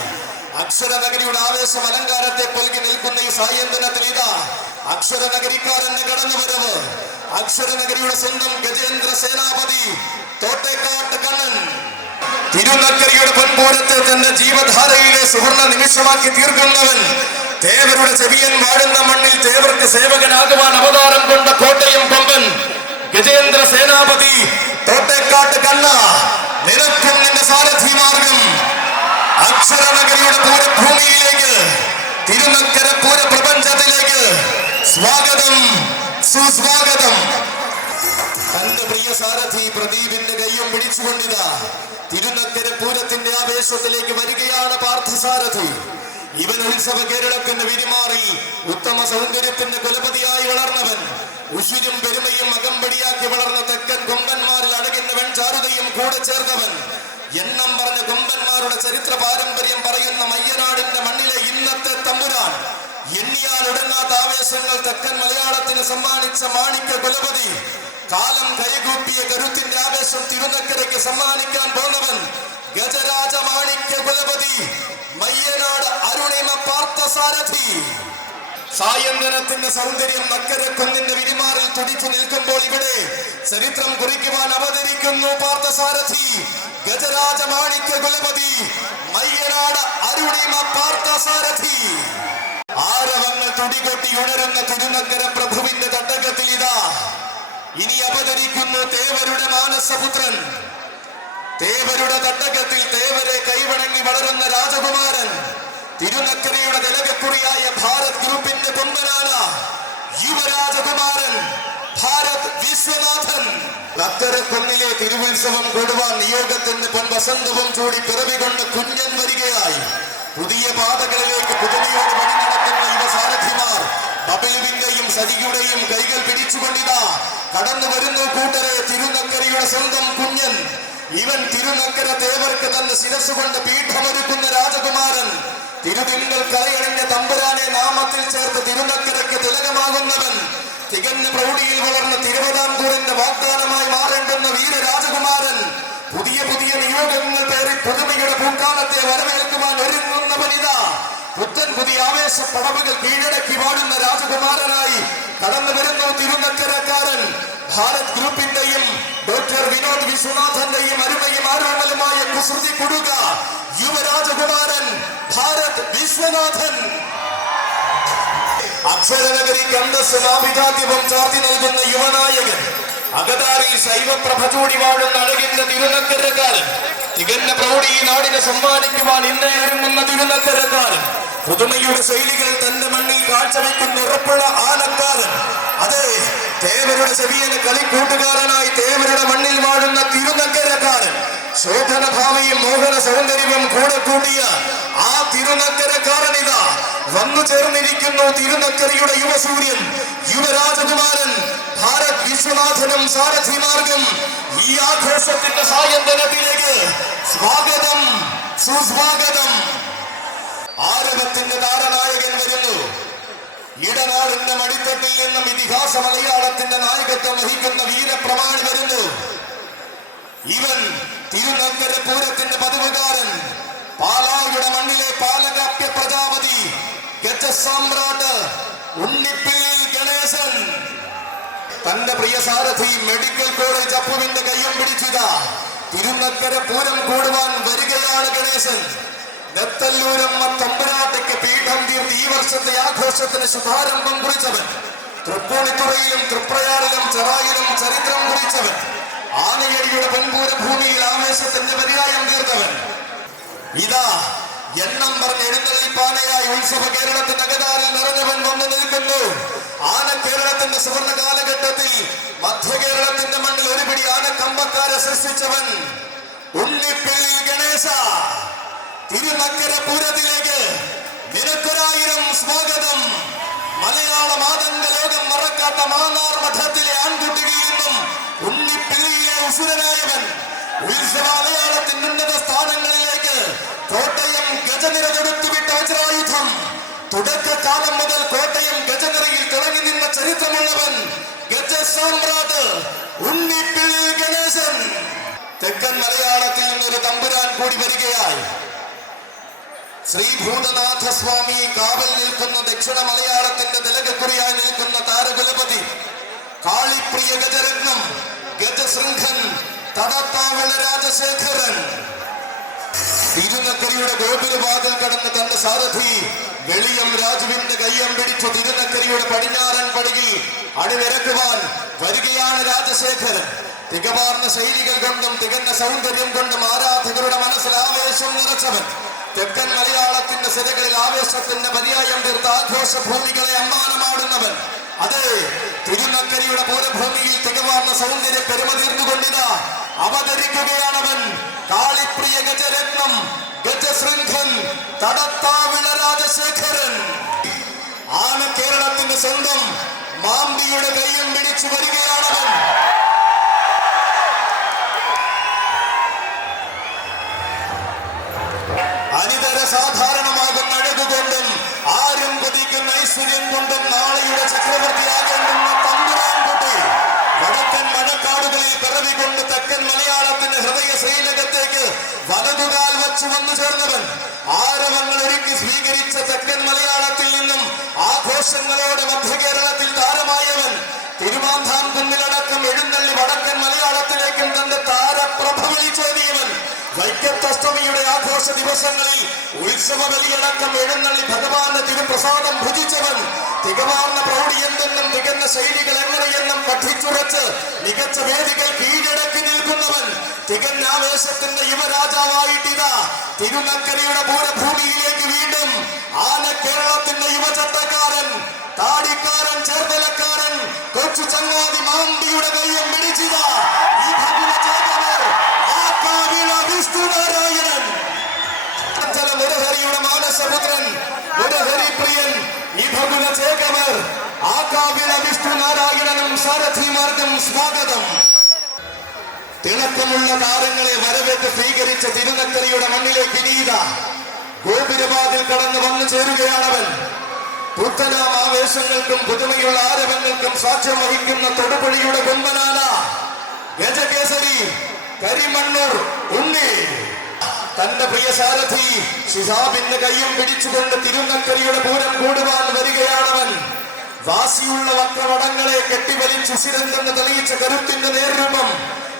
അക്ഷരനഗരിയുടെ ആവേശം അലങ്കാരത്തെ പൊൽകി നിൽക്കുന്ന ഈ സായന്തനത്തിൽ ഇതാ അക്ഷരനഗരിക്കാരന്റെ കടന്നുവരവ്. അക്ഷരനഗരിയുടെ സ്വന്തം ഗജേന്ദ്ര സേനാപതി തോട്ടേക്കാട്ട് കണ്ണൻ തിരുനക്കരയുടെ പൊൻപൂരത്തെ തന്റെ ജീവധാരയിലെ സുവർണ നിമിഷമാക്കി തീർക്കുന്നവൻ. തേവരുടെ ചെവിയൻ വാഴുന്ന മണ്ണിൽ തേവർക്ക് സേവകനാകുവാൻ അവതാരം കൊണ്ട കോട്ടയം കൊമ്പൻ ഗജേന്ദ്ര സേനാപതി തോട്ടേക്കാട്ട് കണ്ണ. നിനക്കും നിന്റെ സാരഥി മാർഗം അക്ഷരനഗരിയുടെ പൂരഭൂമിയിലേക്ക് തിരുനക്കര പൂര പ്രപഞ്ചത്തിലേക്ക് സ്വാഗതം, സുസ്വാഗതം. തന്റെ പ്രിയ സാരഥി പ്രദീപിന്റെ കയ്യും പിടിച്ചുകൊണ്ടിതാ തിരുനക്കര പൂരത്തിന്റെ ആവേശത്തിലേക്ക് വരികയാണ് പാർത്ഥസാരഥി. ഇവൻ ഉത്സവ കേരളത്തിന്റെ വിരിമാറി ഉത്തമ സൗന്ദര്യത്തിന്റെ കുലപതിയായി വളർന്നവൻ. ഉശിരും പെരുമയും അകമ്പടിയാക്കി വളർന്ന തെക്കൻ കൊമ്പന്മാരിൽ അഴകിന്റെ വെൺചാരുതയും കൂടെ ചേർന്നവൻ. എണ്ണം പറഞ്ഞ കൊമ്പന്മാരുടെ ചരിത്ര പാരമ്പര്യം പറയുന്ന മയ്യനാടിന്റെ മണ്ണിലെ ഇന്നത്തെ തമ്പുരാൻ. എണ്ണിയാൽ ഉടനാത്ത ആവേശങ്ങൾ തെക്കൻ മലയാളത്തിന് സമ്മാനിച്ച മാണിക്യ കുലപതി. കാലം കൈകൂപ്പിയ കരുത്തിന്റെ ആവേശം തിരുനക്കരയ്ക്ക് സമ്മാനിക്കാൻ പോന്നവൻ ഗജരാജ മാണിക്യ കുലപതി മയ്യനാട് അരുണിമ പാർത്ഥസാരഥി. പാർത്ഥസാരഥി. സായന്തനത്തിന്റെ സൗന്ദര്യം നക്കരക്കുന്നിന്റെ വിരിമാറിൽ തുടിച്ചു നിൽക്കുമ്പോൾ ഇവിടെ ചരിത്രം കുറിക്കുവാൻ അവതരിക്കുന്നു പാർത്ഥസാരഥി. ഗജരാജ മാണിക്യ കുലപതി മയ്യനാട് അരുണിമ പാർത്ഥസാരഥി. ആരവങ്ങൾ തുടികൊട്ടി ഉണരുന്ന തിരുനക്കര പ്രഭുവിന്റെ തട്ടകത്തിൽ ഇതാ ഇനി അവതരിക്കുന്നു തേവരുടെ മാനസപുത്രൻ. തേവരുടെ തട്ടകത്തിൽ തേവരെ കൈവണങ്ങി വളരുന്ന രാജകുമാരൻ, തിരുനക്കരയുടെ തിലകക്കുറിയായ ഭാരത് ഗ്രൂപ്പിന്റെ പൊമ്പനാന യുവരാജകുമാരൻ ഭാരത് വിശ്വനാഥൻ. നക്കരക്കുന്നിലെ തിരുവുത്സവം കൂടുവാൻ നിയോഗത്തിന്റെ പൊൻവസന്തവും ചൂടി പിറവികൊണ്ട് കുഞ്ഞൻ വരികയായി. പുതിയ പാതകളിലേക്ക് പുതുമയോട് വഴി നടത്തുന്ന യുവസാരഥിമാർ ബബിലുവിന്റെയും സജിയുടെയും കൈകൾ പിടിച്ചുകൊണ്ടിതാ കടന്നു വരുന്നു കൂട്ടരെ. തിരുനക്കരയുടെ സ്വന്തം കുഞ്ഞൻ, ഇവൻ തിരുനക്കര തേവർക്ക് തന്റെ ശിരസ്സുകൊണ്ട് പീഠമൊരുക്കുന്ന രാജകുമാരൻ, തിരുതിങ്കൾ കരയണിഞ്ഞ തമ്പുരാനെ നാമത്തിൽ ചേർത്ത് തിരുനക്കരയ്ക്ക് തിലകമാകുന്നവൻ, തികഞ്ഞ പ്രൗഢിയിൽ വളർന്ന തിരുവിതാംകൂറിന്റെ വാഗ്ദാനമായി മാറേണ്ടുന്ന വീരരാജകുമാരൻ, പുതിയ പുതിയ നിയോഗങ്ങൾ പേറി പുതുമയുടെ പൂക്കാലത്തെ വരവേൽക്കുവാൻ ഒരുങ്ങുന്നവനിതാ പുത്തൻ പുതിയ ആവേശ പടവുകൾ കീഴടക്കി വാടുന്ന രാജകുമാരനായി കടന്നു വരുന്നു തിരുനക്കരക്കാരൻ. ഭാരത് ഗ്രൂപ്പിന്റെയും ഡോക്ടർ വിനോദ് വിശ്വനാഥന്റെയും അരുമയും ആരോമലുമായ കുസൃതി കൊടുക യുവരാജകുമാരൻ ഭാരത് വിശ്വനാഥൻ. അക്ഷരനഗരിക്ക് അന്തസ്സും ആഭിജാത്യവും ചാർത്തി നൽകുന്ന യുവനായകൻ, അകതാരിൽ ശൈവപ്രഭ ചൂടി വാഴുന്ന അഴകിന്റെ തിരുനക്കരക്കാരൻ, തികഞ്ഞ പ്രൗഢി നാടിനെ സമ്മാനിക്കുവാൻ ഇന്നേ ഒരുങ്ങുന്ന തിരുനക്കരക്കാരൻ, പുതുമയുടെ ശൈലികൾ തന്റെ മണ്ണിൽ കാഴ്ചവെക്കുന്ന ഉറപ്പുള്ള ആനക്കാരൻ, അതെ തേവരുടെ ചെവിയന് കളിക്കൂട്ടുകാരനായി തേവരുടെ മണ്ണിൽ വാഴുന്ന തിരുനക്കരക്കാരൻ, ശോഭന ഭാവയും മോഹന സൗന്ദര്യവും കൂടെ കൂട്ടിയ ആ തിരുനക്കരക്കാരനിതാ വന്നു ചേർന്നിരിക്കുന്നു. തിരുനക്കരയുടെ യുവസൂര്യൻ യുവരാജകുമാരൻ ഭാരത് വിശ്വനാഥനും സാരഥിമാർഗം ഈ ആഘോഷത്തിന്റെ സായന്തനത്തിലേക്ക് സ്വാഗതം, സുസ്വാഗതം. ആരവത്തിന്റെ താരനായകൻ വരുന്നു. ഇടനാടിന്റെ മടിത്തട്ടിൽ നിന്നും ഇതിഹാസ മലയാളത്തിന്റെ നായകത്വം വഹിക്കുന്ന വീരപ്രമാണി വരുന്നു. ഇവൻ തിരുനക്കര പൂരത്തിന്റെ പതിവുകാരൻ, പാലായുടെ മണ്ണിലെ പാലകാപ്യ പ്രജാപതി, ഗജസാമ്രാട്ട് ഉണ്ണിപ്പിള്ളി ഗണേശൻ. തന്റെ പ്രിയ സാരഥി മെഡിക്കൽ കോളേജ് അപ്പുവിന്റെ കയ്യും പിടിച്ചതാ തിരുനക്കര പൂരം കൂടുവാൻ വരികയാണ് ഗണേശൻ. നെത്തല്ലൂരമ്മ തമ്പുരാട്ടിക്ക് പീഠം തീർത്ത് ഈ വർഷത്തെ ആഘോഷത്തിന് ശുഭാരംഭം കുറിച്ചവൻ, തൃപ്പൂണിത്തുറയിലും തൃപ്രയാറിലും ചെറായിലും ചരിത്രം കുറിച്ചവൻ, ആനയടിയുടെ പെൺപൂര ഭൂമിയിൽ ആവേശത്തിന്റെ പര്യായം തീർത്തവൻ, ഇതാ എണ്ണം പറഞ്ഞ് എഴുന്നള്ളിപ്പാനയായി ഉത്സവ കേരളത്തിന്റെ അകതാരിൽ നിറഞ്ഞവൻ വന്നു നിൽക്കുന്നു. ആന കേരളത്തിന്റെ സുവർണ കാലഘട്ടത്തിൽ മധ്യ കേരളത്തിന്റെ മണ്ണിൽ ഒരുപിടി ആനക്കമ്പക്കാരെ സൃഷ്ടിച്ചവൻ ഉണ്ണിപ്പിള്ളി ഗണേശ. തിരുനക്കര പൂരത്തിലേക്ക് നിനക്കൊരായിരം സ്വാഗതം. മലയാള മാതംഗ ലോകം മറക്കാത്ത മാന്നാർ മഠത്തിലെ ആൺകുട്ടികളിൽ നിന്നും ഉണ്ണിപ്പിള്ളിയെ ഉസുരനായവൻ ഉത്സവ മലയാളത്തിന്റെ ഉന്നത സ്ഥാനങ്ങളിലേക്ക് കോട്ടയം ഗജനിര തൊടുത്തുവിട്ട വജ്രായുധം. തുടക്കകാലം മുതൽ കോട്ടയം ഗജനിരയിൽ തിളങ്ങി നിന്ന ചരിത്രമുള്ളവൻ ഗജസാമ്രാട്ട് ഉണ്ണിപ്പിള്ളി ഗണേശൻ. തെക്കൻ മലയാളത്തിൽ നിന്നൊരു തമ്പുരാൻ കൂടി വരികയായി. ശ്രീ ഭൂതനാഥസ്വാമി കാവൽ നിൽക്കുന്ന ദക്ഷിണ മലയാളത്തിന്റെ തിലകക്കുറിയായി നിൽക്കുന്ന താരകുലപതി, കാളിപ്രിയ ഗജരത്നം ഗജശൃംഖൻ തടത്താവിള രാജശേഖരൻ. തിരുനക്കരയുടെ ഗോപുരവാതിൽ കടന്ന് തന്റെ സാരഥി വെളിയം രാജുവിന്റെ കയ്യം പിടിച്ചു തിരുനക്കരയുടെ പടിഞ്ഞാറൻ പടിയിൽ അണിനിരക്കുവാൻ വരികയാണ് രാജശേഖരൻ. തികവാർന്ന ശൈലികൾ കൊണ്ടും തികഞ്ഞ സൗന്ദര്യം കൊണ്ടും ആരാധകരുടെ മനസ്സിൽ ആവേശം നിറച്ചവൻ, തെക്കൻ മലയാളത്തിന്റെ സിരകളിൽ ആവേശത്തിന്റെ പര്യായം തീർത്ത ആഘോഷ ഭൂമികളെ അമ്മാനമാടുന്നവൻ, അതെ തിരുനക്കരയുടെ പൂരഭൂമിയിൽ തികവാർന്ന സൗന്ദര്യ പെരുമ തീർന്നുകൊണ്ടിതാ അവതരിക്കുകയാണവൻ കാളിപ്രിയ ഗജരത്നം ഗജശൃംഖൻ തടത്താവിള രാജശേഖരൻ. ആന കേരളത്തിന്റെ സ്വന്തം മാമ്പിയുടെ കയ്യം പിടിച്ചു വരികയാണവൻ. അനിതര സാധാരണമാകുന്ന അഴകുകൊണ്ടും ആരും കൊതിക്കുന്ന ഐശ്വര്യം കൊണ്ടും നാളെയുടെ ചക്രവർത്തിയാകേണ്ടുന്ന തമ്പുരാൻ കുട്ടി വടക്കൻ മഴക്കാടുകളിൽ പിറവികൊണ്ട് തെക്കൻ മലയാളത്തിന്റെ ഹൃദയ ശ്രീലകത്തേക്ക് വലതുകാൽ വച്ചു വന്നു ചേർന്നവൻ, ആരവങ്ങൾ ഒരുക്കി സ്വീകരിച്ച തെക്കൻ മലയാളത്തിൽ ആഘോഷങ്ങളോടെ മധ്യകേരളത്തിൽ താരമായവൻ തിരുമാന്താൻ കുന്നിലടക്കം എഴുന്നള്ളി വടക്കൻ മലയാളത്തിലേക്കും തന്റെ താരപ്രഭ വിളിച്ചോതിയവൻ വൈക്കത്തഷ്ടമിയുടെ ആഘോഷ ദിവസങ്ങളിൽ ഉത്സവ ബലിയടക്കം എഴുന്നള്ളി ഭഗവാന്റെ തിരുപ്രസാദം ഭുജിച്ചവൻ തികവാർന്ന പ്രൗഢി എന്തെന്നും തികഞ്ഞ ശൈലികൾ എങ്ങനെയെന്നും പഠിച്ചുറച്ച് മികച്ച വേദികൾ കീഴടക്കി നിൽക്കുന്നവൻ തികഞ്ഞ ആവേശത്തിന്റെ യുവരാജാവായിട്ടിതാ തിരുനക്കരയുടെ പൂരഭൂമിയിലേക്ക് വീണ്ടും ആന കേരളത്തിന്റെ യുവചട്ടക്കാരൻ താടിക്കാരൻ ചേർത്തലക്കാരൻ കൊച്ചു ചങ്ങാതി മാന്തിയുടെ കയ്യം പിടിച്ചിതാ ഈ ഭഗവ ചേതവർ ആക്കാവിള വിഷ്ണുനാരായണൻ മുരഹരിയുടെ മാനസപുത്രൻ മുരഹരി പ്രിയൻ ഈ ഭഗവ ചേകവർ ആക്കാവിള വിഷ്ണുനാരായണനും സാരഥിമാർക്കും സ്വാഗതം. തിളക്കമുള്ള താരങ്ങളെ വരവേറ്റ് സ്വീകരിച്ച തിരുനക്കരയുടെ മണ്ണിലേക്ക് നീത ഗോപുരവാതിൽ കടന്നു വന്നു ചേരുകയാണവൻ. പുത്തനാം ആവേശങ്ങൾക്കും പുതുമയുള്ള ആരവങ്ങൾക്കും സാക്ഷ്യം വഹിക്കുന്ന തൊടുപുഴയുടെ കൊമ്പനാന ഗജകേസരി കരിമണ്ണൂർ ഉണ്ണി തന്റെ പ്രിയ സാരഥി ശിഹാബിന്റെ കയ്യും പിടിച്ചുകൊണ്ട് തിരുനക്കരയുടെ പൂരം കൂടുവാൻ വരികയാണവൻ. വാസിയുള്ള വക്രവടങ്ങളെ കെട്ടിവലിച്ച് സിരന്തെന്ന് തെളിയിച്ച കരുത്തിന്റെ നേർരൂപം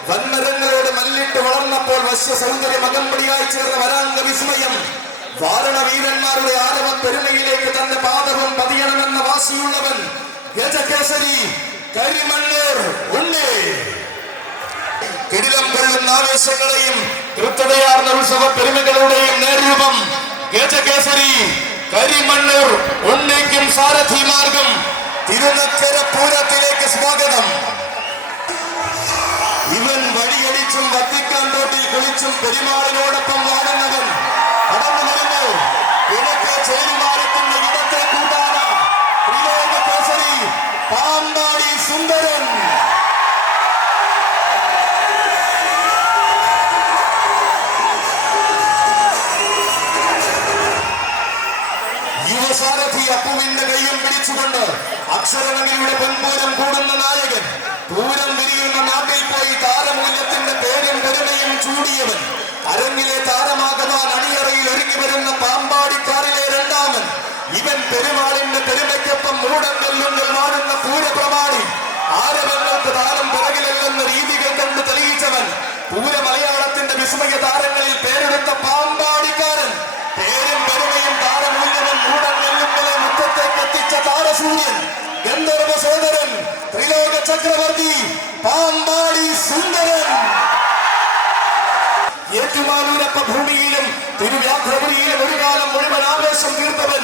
വൻമരങ്ങളോട് മല്ലിട്ട് വളർന്നപ്പോൾ വശ്യ സൗന്ദര്യ മകമ്പടിയായി ചേർന്ന വരാംഗ വിസ്മയം വാരണവീരന്മാരുടെ ആരവ പെരുമയിലേക്ക് തന്റെ പാദവും പതിയണമെന്ന വാശിയുള്ളവൻ ഗജകേസരി കരിമണ്ണൂർ ഉണ്ണി. കിടിലം കൊള്ളുന്ന ആവേശങ്ങളെയും കൃത്യതയാർന്ന ഉത്സവ പെരുമകളുടെയും നേർരൂപം ഗജകേസരി കരിമണ്ണൂർ ഉണ്ണിക്കും സാരഥിമാർക്കും തിരുനക്കര പൂരത്തിലേക്ക് സ്വാഗതം. ഇവൻ വഴിയടിച്ചും വത്തിക്കാൻ തോട്ടിൽ കുളിച്ചും പെരുമാളിനോടൊപ്പം വാഴുന്നവൻ കടന്നു വരുന്നു കിഴക്കേ ചേരുമാരത്തിന്റെ ഇടത്തെ കൂട്ടാന ത്രിലോക കേസരി പാമ്പാടി സുന്ദരൻ. യുവസാരഥി അപ്പുവിന്റെ കയ്യും പിടിച്ചുകൊണ്ട് അക്ഷരനഗരിയുടെ പൊൻപൂരം കൂടുന്ന നായകൻ പൂരം വിരിയുന്ന നാട്ടിൽ പോയി താരമൂല്യത്തിന്റെ പേരും പെരുമയും ചൂടിയവൻ അരങ്ങിലെ താരമാകുവാൻ അണിയറയിൽ ഒരുങ്ങി വരുന്ന പാമ്പാടിക്കാരിലെ രണ്ടാമൻ ഇവൻ പെരുമാളിന്റെ പെരുമയ്ക്കൊപ്പം മൂടങ്കല്ലുങ്ങൾ മാറുന്ന പൂരപ്രമാണി ആരവങ്ങൾക്ക് താരം പിറകിലല്ലെന്ന രീതികൾ കൊണ്ട് തെളിയിച്ചവൻ പൂര മലയാളത്തിന്റെ വിസ്മയ താരങ്ങളിൽ പേരെടുത്ത പാമ്പാടിക്കാരൻ പേരും പെരുമയും താരമൂല്യവും മൂടങ്കല്ലുകളെ മുഖത്തേക്ക് എത്തിച്ച താരസൂര്യൻ ഗന്ധർവ സോദരൻ ത്രിലോക ചക്രവർത്തി പാമ്പാടി സുന്ദരൻ. ഏറ്റുമാനൂരപ്പ ഭൂമിയിലും തിരുവ്യാഘ്രപുരിയിലും ഒരു കാലം മുഴുവൻ ആവേശം തീർത്തവൻ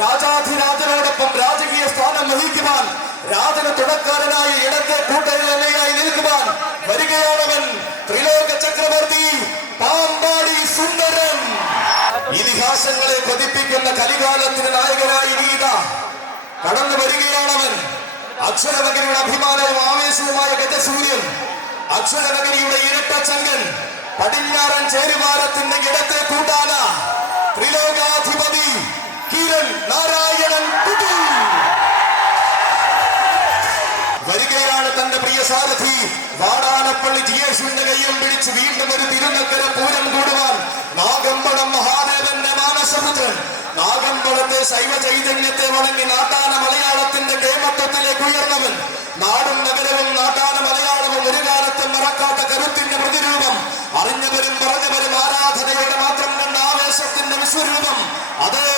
രാജാധിരാജനോടൊപ്പം രാജകീയ സ്ഥാനം വഹിക്കുവാൻ രാജന് തുടക്കാരനായി ഇടത്തെ കൂട്ടരയായി നിൽക്കുവാൻ വരികയാണവൻ ത്രിലോക ചക്രവർത്തി പാമ്പാടി സുന്ദരൻ. ഇതിഹാസങ്ങളെ കൊതിപ്പിക്കുന്ന കലികാലത്തിന് നായകനായി നീത കടന്നു വരികയാണവൻ. അക്ഷരനഗരിയുടെ അഭിമാനവും ആവേശവുമായ ഗജസൂര്യൻ അക്ഷരനഗരിയുടെ ഇരട്ടച്ചങ്കൻ പടിഞ്ഞാറൻ ചേരുവാരത്തിന്റെ ഇടത്തെ കൂട്ടാന ത്രിലോകാധിപതി കിരൺ നാരായണൻ വരികയാണ്. തന്റെ പ്രിയ സാരഥി വാടാനപ്പള്ളി ജിയേഷിന്റെ കയ്യും പിടിച്ച് വീണ്ടും ഒരു തിരുനക്കര പൂരം കൂടുവാൻ നാഗമ്പടം മഹാദേവന്റെ മാനസപുത്രൻ നാഗമ്പടത്തെ ശൈവ ചൈതന്യത്തെ വണങ്ങി നാട്ടാന മലയാളത്തിന്റെ കേമത്വത്തിലേക്ക് ഉയർന്നവൻ നാടും നഗരവും നാട്ടാന മലയാളവും ഒരു കാലത്തും മറക്കാത്ത കരുത്തിന്റെ പ്രതിരൂപം അറിഞ്ഞവരും പറഞ്ഞവരും ആരാധനയുടെ മാത്രം കണ്ട ആവേശത്തിന്റെ വിശ്വരൂപം. അതെ,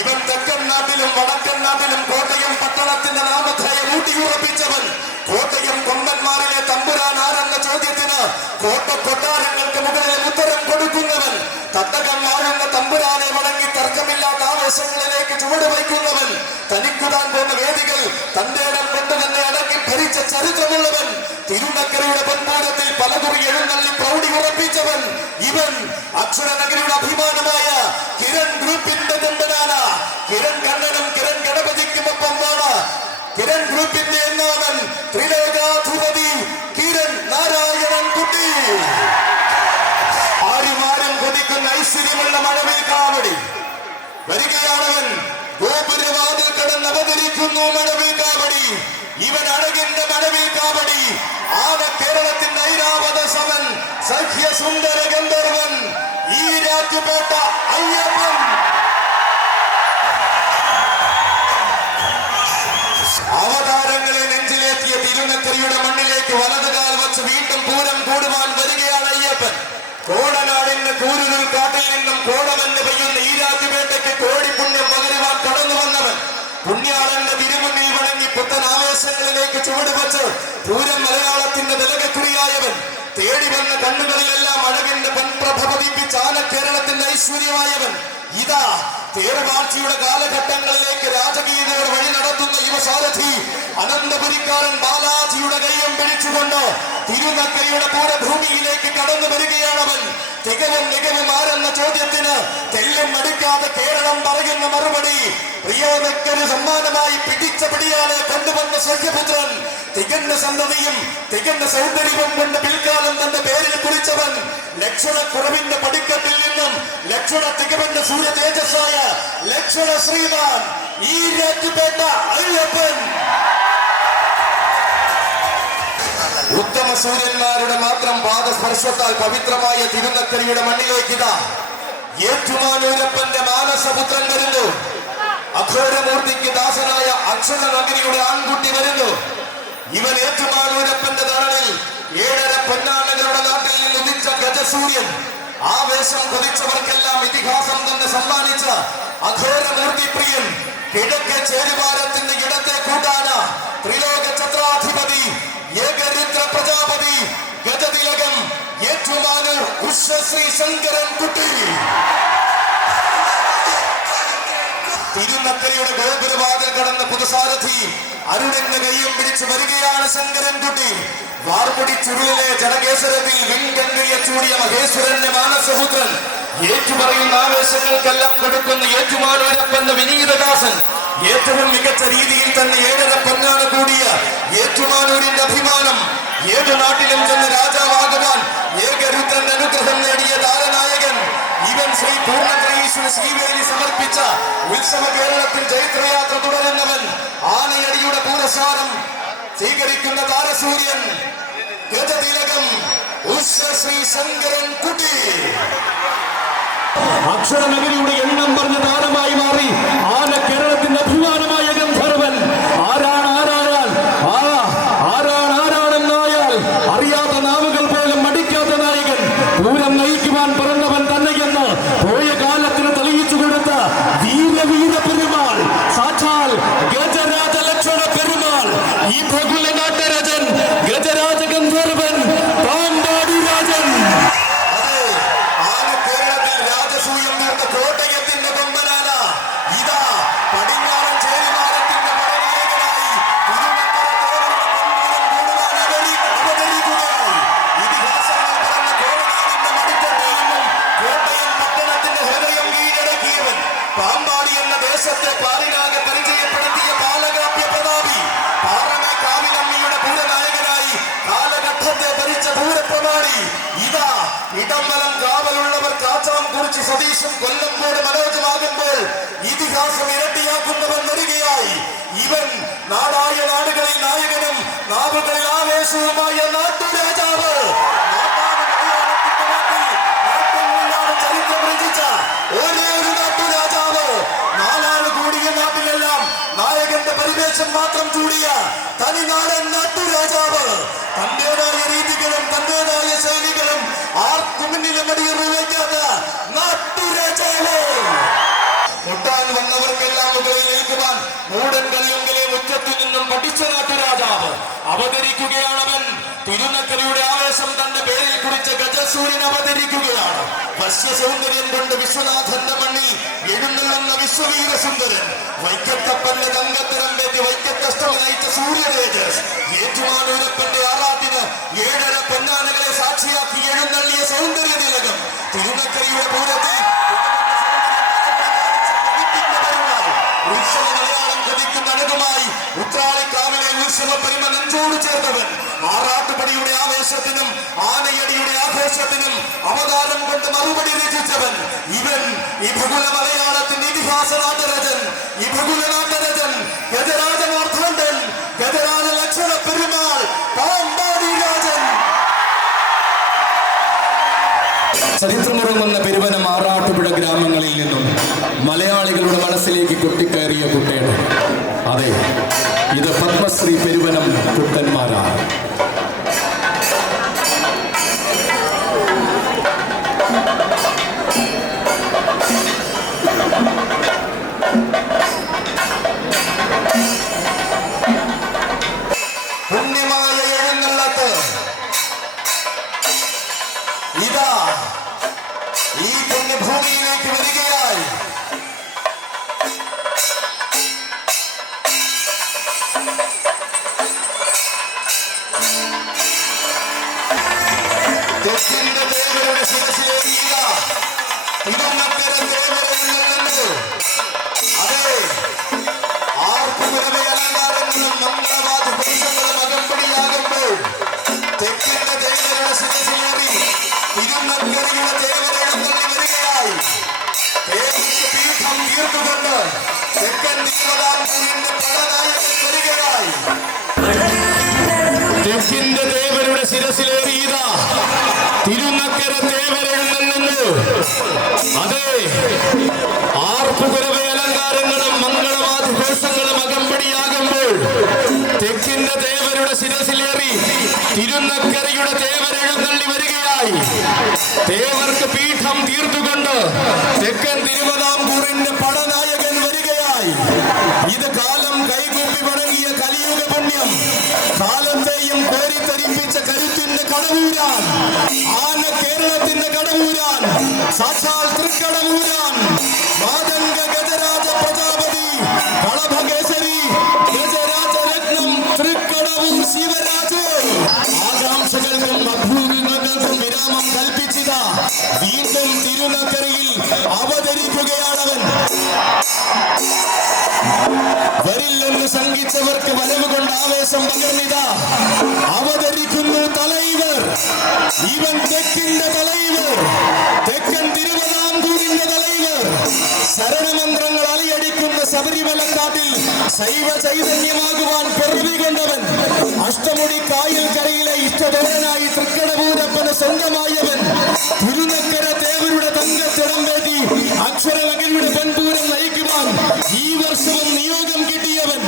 ഇവൻ തെക്കൻ നാട്ടിലും വടക്കൻ നാട്ടിലും കോട്ടയം പട്ടണത്തിന്റെ നാമധേയം ഊട്ടിയുറപ്പിച്ചവൻ. കോട്ടയം കൊമ്പന്മാരിലെ തമ്പുരാൻ ആരെന്ന ചോദ്യത്തിന് കോട്ട കൊട്ടാരങ്ങൾക്ക് മുകളിൽ ഉത്തരം കൊടുക്കുന്നവൻ തട്ടകം വാഴുന്ന തമ്പുരാനെ വണങ്ങി തർക്കമില്ലാത്ത ആവേശങ്ങളിലേക്ക് ചുവട് വയ്ക്കുന്നവൻ തനിക്കുതാൻ പോകുന്ന വേദികൾ തന്റെ ഇടം കൊണ്ട് തന്നെ അടക്കി ഭരിച്ച ചരിത്രമുള്ളവൻ തിരുനക്കരയുടെ പൊൻപൂരത്തിൽ പലകുറി എഴുന്നള്ളി പ്രൗഢി ഉറപ്പിച്ചവൻ ഇവൻ അക്ഷരനഗരിയുടെ അഭിമാനമായ കിരൺ ഗ്രൂപ്പിന്റെ കൊമ്പനാന കിരൺ കണ്ണനും കിരൺ ഗണപതിക്കുമൊപ്പമാണ് കിരൺ ഗ്രൂപ്പിന്റെ എന്നാമൻ ത്രിലോകാധിപതി കിരൺ നാരായണൻ കുട്ടി. ആരും കൊതിക്കുന്ന ഐശ്വര്യമുള്ള മഴവിൽ കാവടി വരികയാണവൻ. ഗോപുരവാതിൽ കടന്ന് അവതരിക്കുന്നു മഴവിൽ കാവടി. ഇവൻ അഴകിന്റെ മഴവിൽ കാവടി ആന കേരളത്തിന്റെ ഐരാവത സമൻ സഖ്യ സുന്ദര ഗന്ധർവൻ ഈ രാജ്യപേട്ട അയ്യപ്പൻ. തിരുനക്കരയുടെ മണ്ണിലേക്ക് വലതുകാൽ വച്ച് വീണ്ടും പൂരം കൂടുവാൻ വരികയാണ് അയ്യപ്പൻ. കോടനാടിന്റെ കൂരുകൾ കാട്ടിൽ നിന്നും കോടമഞ്ഞ് പെയ്യുന്ന ഈരാറ്റുപേട്ടയ്ക്ക് കോടിപുണ്യം പകരുവാൻ കടന്നു വന്നവൻ. പുണ്യാളന്റെ തിരുമുന്നിൽ വണങ്ങി പുത്തൻ ആവേശങ്ങളിലേക്ക് ചുവടുവച്ച് പൂരം മലയാളത്തിന്റെ തിലകക്കുറിയായവൻ. തേടി വന്ന കണ്ണുകളിലെല്ലാം അഴകിന്റെ പൻപ്രഭ പതിപ്പിച്ച് ആനക്കേരളത്തിന്റെ ഐശ്വര്യമായവൻ. ഇതാ തേർവാഴ്ചയുടെ കാലഘട്ടങ്ങളിലേക്ക് രാജകീയതയുടെ വഴി നടത്തുന്ന യുവസാരഥി അനന്തപുരിക്കാരൻ ബാലാജിയുടെ കൈയും പിടിച്ചുകൊണ്ട് തിരുനക്കരയുടെ പൂരഭൂമിയിലേക്ക് കടന്നു വരികയാണവൻ. തികവും മികവും ആരെന്ന ചോദ്യത്തിന് തെല്ലും നടുക്കാതെ കേരളം പറയുന്ന മറുപടി പ്രിയോനക്കര് സമ്മാനമായി പിടിച്ച പിടിയാലെ കൊണ്ടുവന്ന സഖ്യപുത്രൻ. തികഞ്ഞ സന്തതിയും തികഞ്ഞ സൗന്ദര്യവും കൊണ്ട് പിൽക്കാലം തന്റെ പേരിൽ കുറിച്ചവൻ. ലക്ഷണക്കുറവിന്റെ പടിക്കത്തിൽ നിന്നും ലക്ഷണ തികവന്റെ സൂര്യ തേജസ്സായ ലക്ഷണ ശ്രീമാൻ ഈരാറ്റുപേട്ട അയ്യപ്പൻ. ഉത്തമ സൂര്യന്മാരുടെ മാത്രം പാദസ്പർശത്താൽ പവിത്രമായ തിരുനക്കരയുടെ മണ്ണിലേക്ക് ഇതാ ഏറ്റുമാനൂരപ്പന്റെ മാനസപുത്രൻ വരുന്നു. അഘോരമൂർത്തിക്ക് ദാസനായ അക്ഷര നഗരിയുടെ ആൺകുട്ടി വരുന്നു. ഇവൻ ഏറ്റുമാനൂരപ്പന്റെ തണലിൽ 7.5 പൊന്നാനകളുടെ നാട്ടിൽ നിന്ന് ഉദിച്ച ഗജസൂര്യൻ. ആവേശം കൊതിച്ചവർക്കെല്ലാം ഇതിഹാസം തന്നെ സമ്മാനിച്ച അഘോരമൂർത്തി പ്രിയൻ. കിഴക്കേ ചേരുവാരത്തിന്റെ ഇടത്തെ കൂട്ടാന ത്രിലോക ഛത്രാധിപതി ഏകരുദ്ര പ്രജാപതി ഗജതിലകം ഏറ്റുമാനൂർ ഉഷശ്രീ ശങ്കരൻ കുട്ടി. തിരുനക്കരയുടെ ഗോപുരവാതിൽ കടന്ന പുതുസാരഥി അരുണിന്റെ കൈയും പിടിച്ചു വരികയാണ് ശങ്കരൻകുട്ടി. വാർമുടി ചുരുളിലെ ജനകേസരത്തിൽ വെങ്കയ്യ ചൂടിയ മഹേശ്വരന്റെ മാനസപുത്രൻ. ഏറ്റുപറയുന്ന ആവേശങ്ങൾക്കെല്ലാം കൊടുക്കുന്ന ഏറ്റുമാനൂരപ്പന്റെ വിനീതദാസൻ. ഏറ്റവും മികച്ച രീതിയിൽ തന്നെ 7.5 പൊന്നാന കൂടിയ ഏറ്റുമാനൂരിന്റെ അഭിമാനം. ഏതു നാട്ടിലും ചെന്ന് രാജാവാകുവാൻ ഏകരുദ്രന്റെ അനുഗ്രഹം നേടിയ താരനായകൻ. ഇവൻ ശ്രീ പൂർണ്ണത്രയീശ്വര ശ്രീവേലി സമർപ്പിച്ച ഉത്സവ കേരളത്തിൽ ചൈത്രയാത്ര തുടരുന്നവൻ. ആനയടിയുടെ പുരസ്കാരം സ്വീകരിക്കുന്ന താരസൂര്യൻ ഗജതിലകം ഉഷശ്രീ ശങ്കരൻ കുട്ടി. അക്ഷരനഗരിയുടെ എണ്ണം പറഞ്ഞ താരമായി മാറി ആന കേരളത്തിന്റെ അഭിമാനമായ ഗന്ധർവൻ. ആരാണെന്നായാൽ അറിയാത്ത നാവുകൾ പോലും മടിക്കാത്ത നായകൻ. പൂരം നയിക്കുവാൻ പിറന്നവൻ തന്നെയെന്ന് പോയ കാലത്തിന് തെളിയിച്ചു കൊടുത്ത വീര പെരുമാൾ, സാക്ഷാൽ ഗജരാജ ലക്ഷണ പെരുമാൾ, ഈ ഭഗുല നാട്ടരാജൻ, ഗജരാജ ഗന്ധർവൻ, പാമ്പാടി രാജൻ. കോട്ടയത്തിന്റെ കൊമ്പനാന ഇതാ പടിഞ്ഞാറൻ ചേരിമാരത്തിന്റെ പടനായകനായി അവതരിക്കുകയായി. ഇതിഹാസങ്ങൾ പറഞ്ഞ കോടനാടിന്റെ മടിത്തട്ടിൽ നിന്നും കോട്ടയം പട്ടണത്തിന്റെ ഹൃദയം കീഴടക്കിയവൻ. പാമ്പാടി എന്ന ദേശത്തെ പാലിനാകെ പരിചയപ്പെടുത്തിയ കാലകാപ്യ പ്രതാപി. പാറമേക്കാവിലമ്മിയുടെ പൂരനായകനായി കാലഘട്ടത്തെ ഭരിച്ച പൂരപ്രമാണി. ഇതാ ഇടംബലം കാവലുള്ളവർ കാച്ചാം കുറിച്ച് സതീശും കൊല്ലംകോട് മനോജമാകുമ്പോൾ ഇതിഹാസം ഇരട്ടിയാക്കുന്നവൻ വരികയായി. ഇവൻ നാടായ നാടുകളിൽ നായകനും നാവുകളിൽ ആവേശവുമായ നാട്ടുരാജാവ്. ചരിത്രം രചിച്ച ഒരേ ഒരു നാട്ടുരാജാവ്. 4 കൂടിയ നാട്ടിലെല്ലാം നായകന്റെ പരിവേഷം മാത്രം ചൂടിയ തനിനാടൻ നാട്ടുരാജാവ്. തന്റേതായ രീതികളും തന്റേതായ ശൈലികളും ആർക്കും മുന്നിലും അടിയറിവയ്ക്കാത്ത നാട്ടുരാജാവ്. മുട്ടാൻ വന്നവർക്കെല്ലാം മുകളിൽ നിൽക്കുവാൻ മൂടൻ കല്ലുങ്കിലെ മുറ്റത്തു നിന്നും പഠിച്ച നാട്ടുരാജാവ് അവതരിക്കുകയാണവൻ. തിരുനക്കരയുടെ ആവേശം തന്റെ പേരിൽ കുറിച്ച ഗജസൂര്യൻ അവതരിക്കുകയാണ്. വശ്യ സൗന്ദര്യം കൊണ്ട് വിശ്വനാഥന്റെ മണ്ണിൽ എഴുന്നള്ളുന്ന വിശ്വവീര സുന്ദരൻ. വൈക്കത്തപ്പന്റെ തങ്കത്തിരമ്പേറ്റി വൈക്കത്തഷ്ടമി നയിച്ച സൂര്യതേജസ്. ഏറ്റുമാനൂരപ്പന്റെ ആറാട്ടിന് 7.5 പൊന്നാനകളെ സാക്ഷിയാക്കി എഴുന്നള്ളിയ സൗന്ദര്യ തിലകം. തിരുനക്കരയുടെ പൂരത്തിൽ ഉത്സവ മലയാളം കൊതിക്കുന്ന അഴകുമായി ഉത്രാളിക്കാവിലെ ഉത്സവ പരിമ നെഞ്ചോട് ചേർന്നവൻ. ആറാട്ടുപടിയുടെ ആവേശത്തിനും ആനയടിയുടെ ആഘോഷത്തിനും അവതാരം കൊണ്ട് മറുപടി രചിച്ചവൻ. ഇവൻ ഈ ഭഗുല മലയാളത്തിന്റെ ഇതിഹാസ നാട്ടരജൻ. ഈ ഭഗുല നാട്ടരജൻ ഗജരാജ മാർത്താണ്ഡൻ, ഗജരാജ ലക്ഷണ പെരുമാൾ, പാമ്പാടി രാജൻ. ചരിത്രമുറങ്ങുന്ന പെരുവനം ആറാട്ടുപുഴ ഗ്രാമങ്ങളിൽ നിന്നും മലയാളികളുടെ മനസ്സിലേക്ക് കൊട്ടിക്കയറിയ കുട്ടിയാണ്. അതെ, ഇത് പത്മശ്രീ പെരുവനം കുട്ടന്മാരാണ്. പുണ്യമായ എഴുന്നള്ളത്ത് ഇതാ ഈ പുണ്യഭൂമിയിലേക്ക് വരികയായി. തെക്കിന്റെ ദേവരുടെ ശിരസിലേറിയ തിരുനക്കര ദേവരെഴുന്നള്ളുന്നു. അതെ, ആർപ്പുപുരവെ അലങ്കാരങ്ങളും മംഗളവാദ പുരുഷങ്ങളും അകമ്പടിയാകുമ്പോൾ തെക്കിന്റെ ദേവരുടെ ശിരസിലേറി തിരുനക്കരയുടെ ദേവരെഴുന്നള്ളി വരികയായി. ദേവിക്ക് പീഠം തീർത്തുകൊണ്ട് തെക്കൻ തിരുവിതാംകൂറിന്റെ പടനായകൻ വരികയായി. തെക്കിന്റെ ദേവരുടെ ശിരസിലേറിയ തിരുനക്കര ദേവരെഴുന്നള്ളുന്നു. അതെ, ആർപ്പുകുരവ അലങ്കാരങ്ങളും മംഗളവാദ്യഘോഷങ്ങളും അകമ്പടിയാകുമ്പോൾ തെക്കിന്റെ ദേവരുടെ ശിരസിലേറി തിരുനക്കരയുടെ ദേവരെഴുന്നള്ളി വരികയായി. ദേവർക്ക് പീഠം തീർത്തുകൊണ്ട് തെക്കൻ തിരുവിതാംകൂറിന്റെ പടനായകൻ വരികയായി. ഇത് കാലം കൈകൂപ്പി വണങ്ങിയ കലിയുഗ പുണ്യം, കാലത്തെയും കോരിത്തരിപ്പിച്ച കരുത്തിന്റെ കടവൂരാൻ, ആന കേരളത്തിന്റെ കടവൂരാൻ, സാക്ഷാൽ തൃക്കടവൂരാൻ, മാതംഗ ഗജരാജ പ്രജാപതി, കളഭകേസരി, ഗജരാജരത്നം, തൃക്കടവൂർ ശിവരാജ്. ആകാംക്ഷകൾക്കും അഭൂതികൾക്കും വിരാമം കൽപ്പിച്ചിത വീണ്ടും തിരുനക്കരയിൽ അവതരിക്കുകയാണവൻ. വരില്ലെന്ന് ശങ്കിച്ചവർക്ക് വരവ് കൊണ്ട് ആവേശം പകർന്നിത അവതരിക്കുന്നു തലൈവർ. ഇവൻ തെക്കിന്റെ തലൈവർ, തെക്കൻ തിരുവിതാംകൂറിന്റെ തലൈവർ. ശരണമന്ത്രങ്ങൾ അലയടിക്കുന്ന ശബരിമലക്കാട്ടിൽ ശൈവ ചൈതന്യമാകുവാൻ പിറവി കൊണ്ടവൻ. അഷ്ടമുടി കായൽ കരയിലെ ഇഷ്ടദേവനായി തൃക്കടവൂരപ്പന് സ്വന്തമായവൻ. തിരുനക്കര ദേവരുടെ തങ്കത്തിടംവേദി അക്ഷരമകരുടെ പെൺപൂരം നയിക്കുവാൻ ഈ വർഷവും നിയോഗം കിട്ടിയവൻ.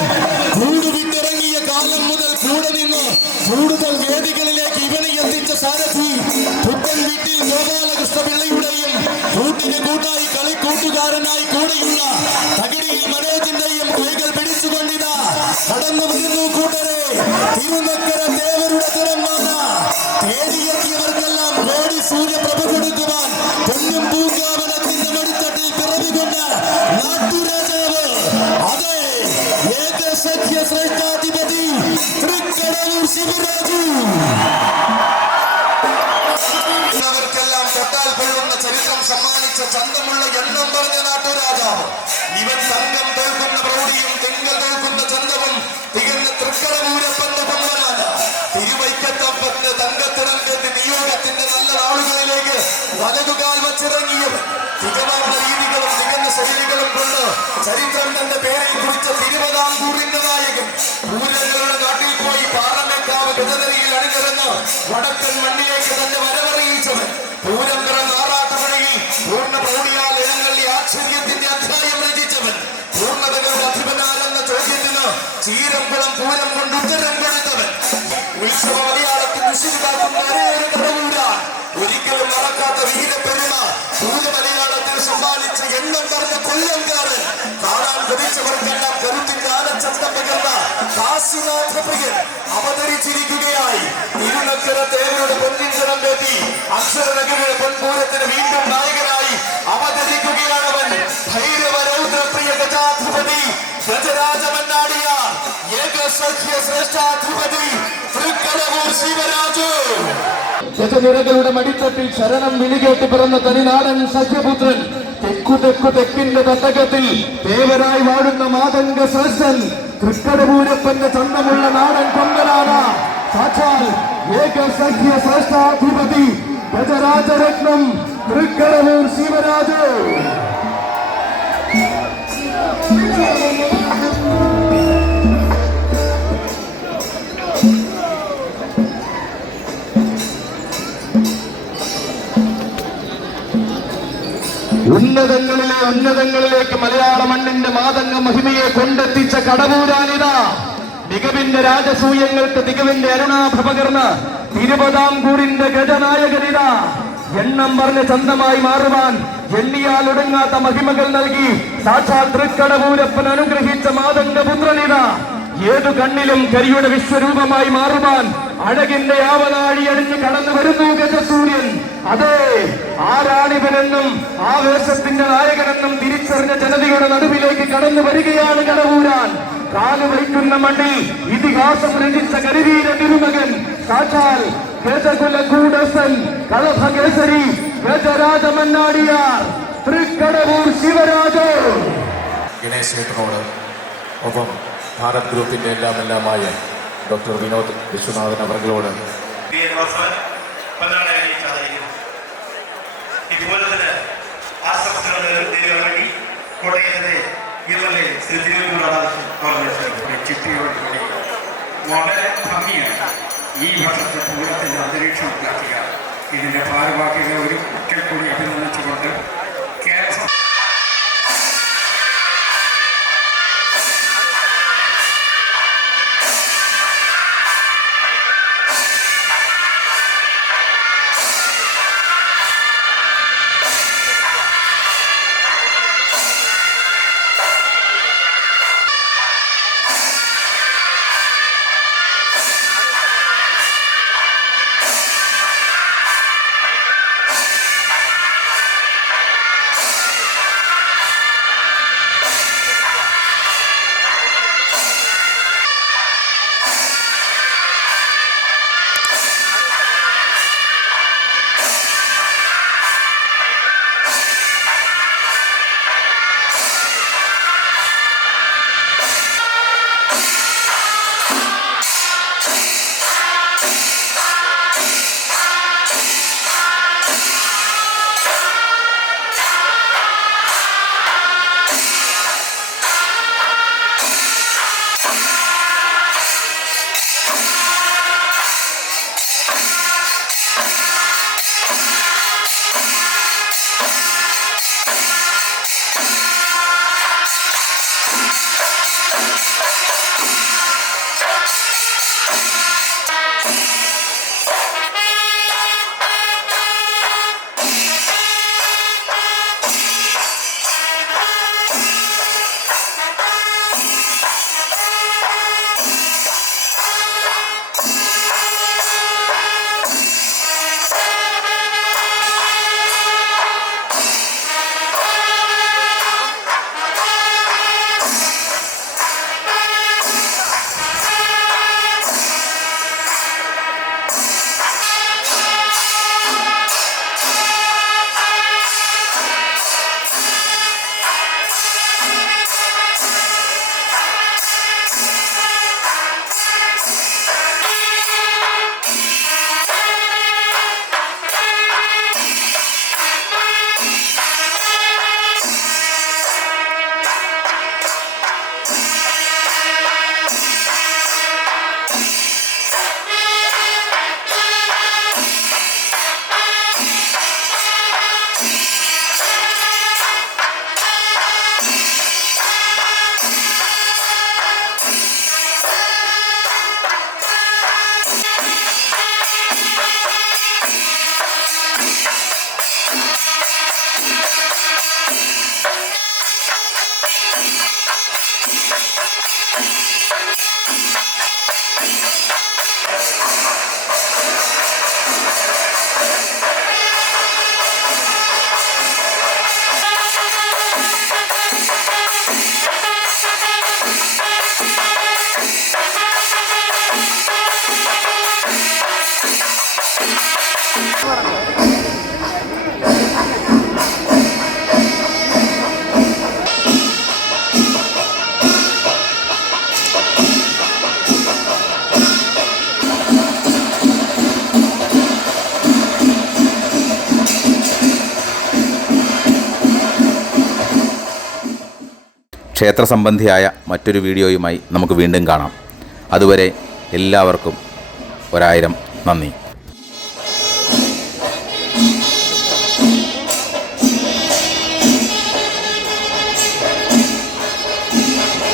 കൂടുവിട്ടിറങ്ങിയ കാലം മുതൽ കൂടെ നിന്ന് കൂടുതൽ വേദികളിലേക്ക് ഇവനെ എത്തിച്ച സാരഥി പുത്തൻ വീട്ടിൽ ഗോപാലകൃഷ്ണ പിള്ളയുടെയും കൂട്ടിന് കൂട്ടായി കളിക്കൂട്ടുകാരനായി കൂടെയുള്ള തകിടിയിൽ മനോജിന്റെയും കൈകൾ പിടിച്ചുകൊണ്ടിതാ കടന്നു വരുന്നു കൂട്ടരെ. തിരുനക്കര ദേവരുടെ തിരമാല തേടിയെത്തിയവർക്കെല്ലാം കോടി സൂര്യപ്രഭ കൊടുക്കുവാൻ പൊന്നും പൂങ്കാവനത്തിന്റെ മടിത്തട്ടിൽ പിറവികൊണ്ട് നാട്ടുരാജാവ്, അതെ, ഏകസഖ്യ ശ്രേഷ്ഠാധിപതി തൃക്കടവൂർ ശിവരാജു. വർക്കെല്ലാം തൊട്ടാൽ കൊള്ളുന്ന ചരിത്രം സമ്മാനിച്ച ചന്തമുള്ള എണ്ണം പറഞ്ഞ നാട്ടുരാജാവ്. ഇവൻ തങ്കം തോൽക്കുന്ന പ്രൗഢിയും തിങ്കൾ തോൽക്കുന്ന ചന്തവും തികഞ്ഞ തൃക്കടവൂരപ്പന്റെ കൊമ്പനാണ്. തിരുവൈക്കത്തപ്പന്റെ തങ്കത്തിടം കെട്ടി നിയോഗത്തിന്റെ നല്ല നാളുകളിലേക്ക് വലതുകാൽ വച്ചിറങ്ങിയവൻ. തികവാർന്ന രീതികളും തികഞ്ഞ ശൈലികളും കൊണ്ട് ചരിത്രം തന്റെ പേരിൽ കുറിച്ച തിരുവിതാംകൂറിന്റെ നായകൻ. പൂരങ്ങളുടെ നാട്ടിൽ പോയി പാറമേക്കാവ് ഗജതരിയിൽ അണിനിരന്ന് വടക്കൻ മണ്ണിലേക്ക് തന്നെ വരവറിയിച്ചവൻ. പൂരം പിറന്ന ആറാട്ടുപുഴയിൽ പൂർണ്ണ പ്രൗഢിയാൽ എഴുന്നള്ളി ആശ്ചര്യത്തിന്റെ അധ്യായം രചിച്ചവൻ. പൂർണ്ണതകളുടെ അധിപനാരെന്ന ചോദ്യത്തിന് ചീരംകുളം പൂരം കൊണ്ട് ഉത്തരം കൊടുത്തവൻ. ഉത്സവ മലയാളത്തിൽ വിശുദ്ധാക്കുന്ന ഒരേയൊരു കടവൂരാൻ, ഒരിക്കലും മറക്കാത്ത വീരപ്പെരുമ പൂരമലയാളത്തിൽ സമ്മാനിച്ച എണ്ണം പറഞ്ഞ കൊല്ലംകാരൻ. കാണാൻ കൊതിച്ചവർക്കെല്ലാം കരുത്തിന്റെ ആനച്ചന്തം പകർന്ന കാശിനാഥ പ്രിയൻ അവതരിച്ചിരിക്കുകയായി. തിരുനക്കര ദേവരുടെ പൊന്നിഞ്ചനം വേണ്ടി അക്ഷരനഗരുടെ പൊൻപൂരത്തിന് വീണ്ടും നായകനായി അവതരിക്കുകയാണവൻ. ഭൈരവരൗദ്രപ്രിയ ഗജാധിപതി ഗജരാജമന്നാടിയ ഏകസഖ്യ ശ്രേഷ്ഠാധിപതി തൃക്കടവൂർ ശിവരാജു. ഗജനിരകളുടെ മടിത്തട്ടിൽ ശരണം വിളികേട്ട് പിറന്ന തനിനാടൻ സഖ്യപുത്രൻ. തെക്കിന്റെ തട്ടകത്തിൽ ദേവരായി വാഴുന്ന മാതംഗ ശ്രേഷ്ഠൻ. തൃക്കടവൂരപ്പന്റെ ചന്തമുള്ള നാടൻ കൊമ്പനാണ്. സാക്ഷാൽ ഏകസഖ്യ ശ്രേഷ്ഠാധിപതി ഗജരാജരത്നം തൃക്കടവൂർ ശിവരാജു. ഉന്നതങ്ങളിലേക്ക് മലയാള മണ്ണിന്റെ മാതംഗ മഹിമയെ കൊണ്ടെത്തിച്ച കടവൂരാനിത മികവിന്റെ രാജസൂയങ്ങൾക്ക് തികവിന്റെ അരുണാഭ പകർന്ന് തിരുവിതാംകൂറിന്റെ ഗജനായകനിത എണ്ണം പറഞ്ഞ് ചന്തമായി മാറുവാൻ എണ്ണിയാൽ ഒടുങ്ങാത്ത മഹിമകൾ നൽകി സാക്ഷാൽ തൃക്കടവൂരപ്പൻ അനുഗ്രഹിച്ച മാതംഗപുത്രനിത ഏതു കണ്ണിലും കരിയുടെ വിശ്വരൂപമായി മാറുവാൻ അഴകിന്റെ ആവനാഴി അണിഞ്ഞ് കടന്നു വരുന്നു ഗജസൂര്യൻ. അതെ, ആരാണിവനെന്നും ആവേശത്തിന്റെ നായകനെന്നും തിരിച്ചറിഞ്ഞ ജനതയുടെ നടുവിലേക്ക് കടന്നു വരികയാണ് കടവൂരാൻ. കാല് വയ്ക്കുന്ന മണ്ണിൽ ഇതിഹാസം രചിച്ച കരിവീര തിരുമകൻ സാക്ഷാൽ ഗജകുലകൂടസൻ കളഭകേസരി ഗജരാജമന്നാടിയാർ തൃക്കടവൂർ ശിവരാജോ. ഗണേശ് ചേട്ടനോട് ഒപ്പം ഭാരത് ഗ്രൂപ്പിൻ്റെ എല്ലാമായ ഡോക്ടർ വിനോദ് വിശ്വനാഥൻ അവர்களോട് ഇതുപോലെ തന്നെ ആശംസകൾ നേരിടണമെങ്കിൽ കോട്ടയത്തെ ഇന്നലെ ശ്രീ തിരുവനന്തപുരം ചിട്ടിയോടുകൂടി വളരെ ഭംഗിയാണ് ഈ വർഷത്തെ പൂരത്തിൻ്റെ അന്തരീക്ഷം ഉണ്ടാക്കുക. ഇതിൻ്റെ ഭാരവാഹികളെ ഒരിക്കൽ കൂടി അഭിനന്ദിച്ചുകൊണ്ട് കേരള ക്ഷേത്ര സംബന്ധിയായ മറ്റൊരു വീഡിയോയുമായി നമുക്ക് വീണ്ടും കാണാം. അതുവരെ എല്ലാവർക്കും 1000 നന്ദി.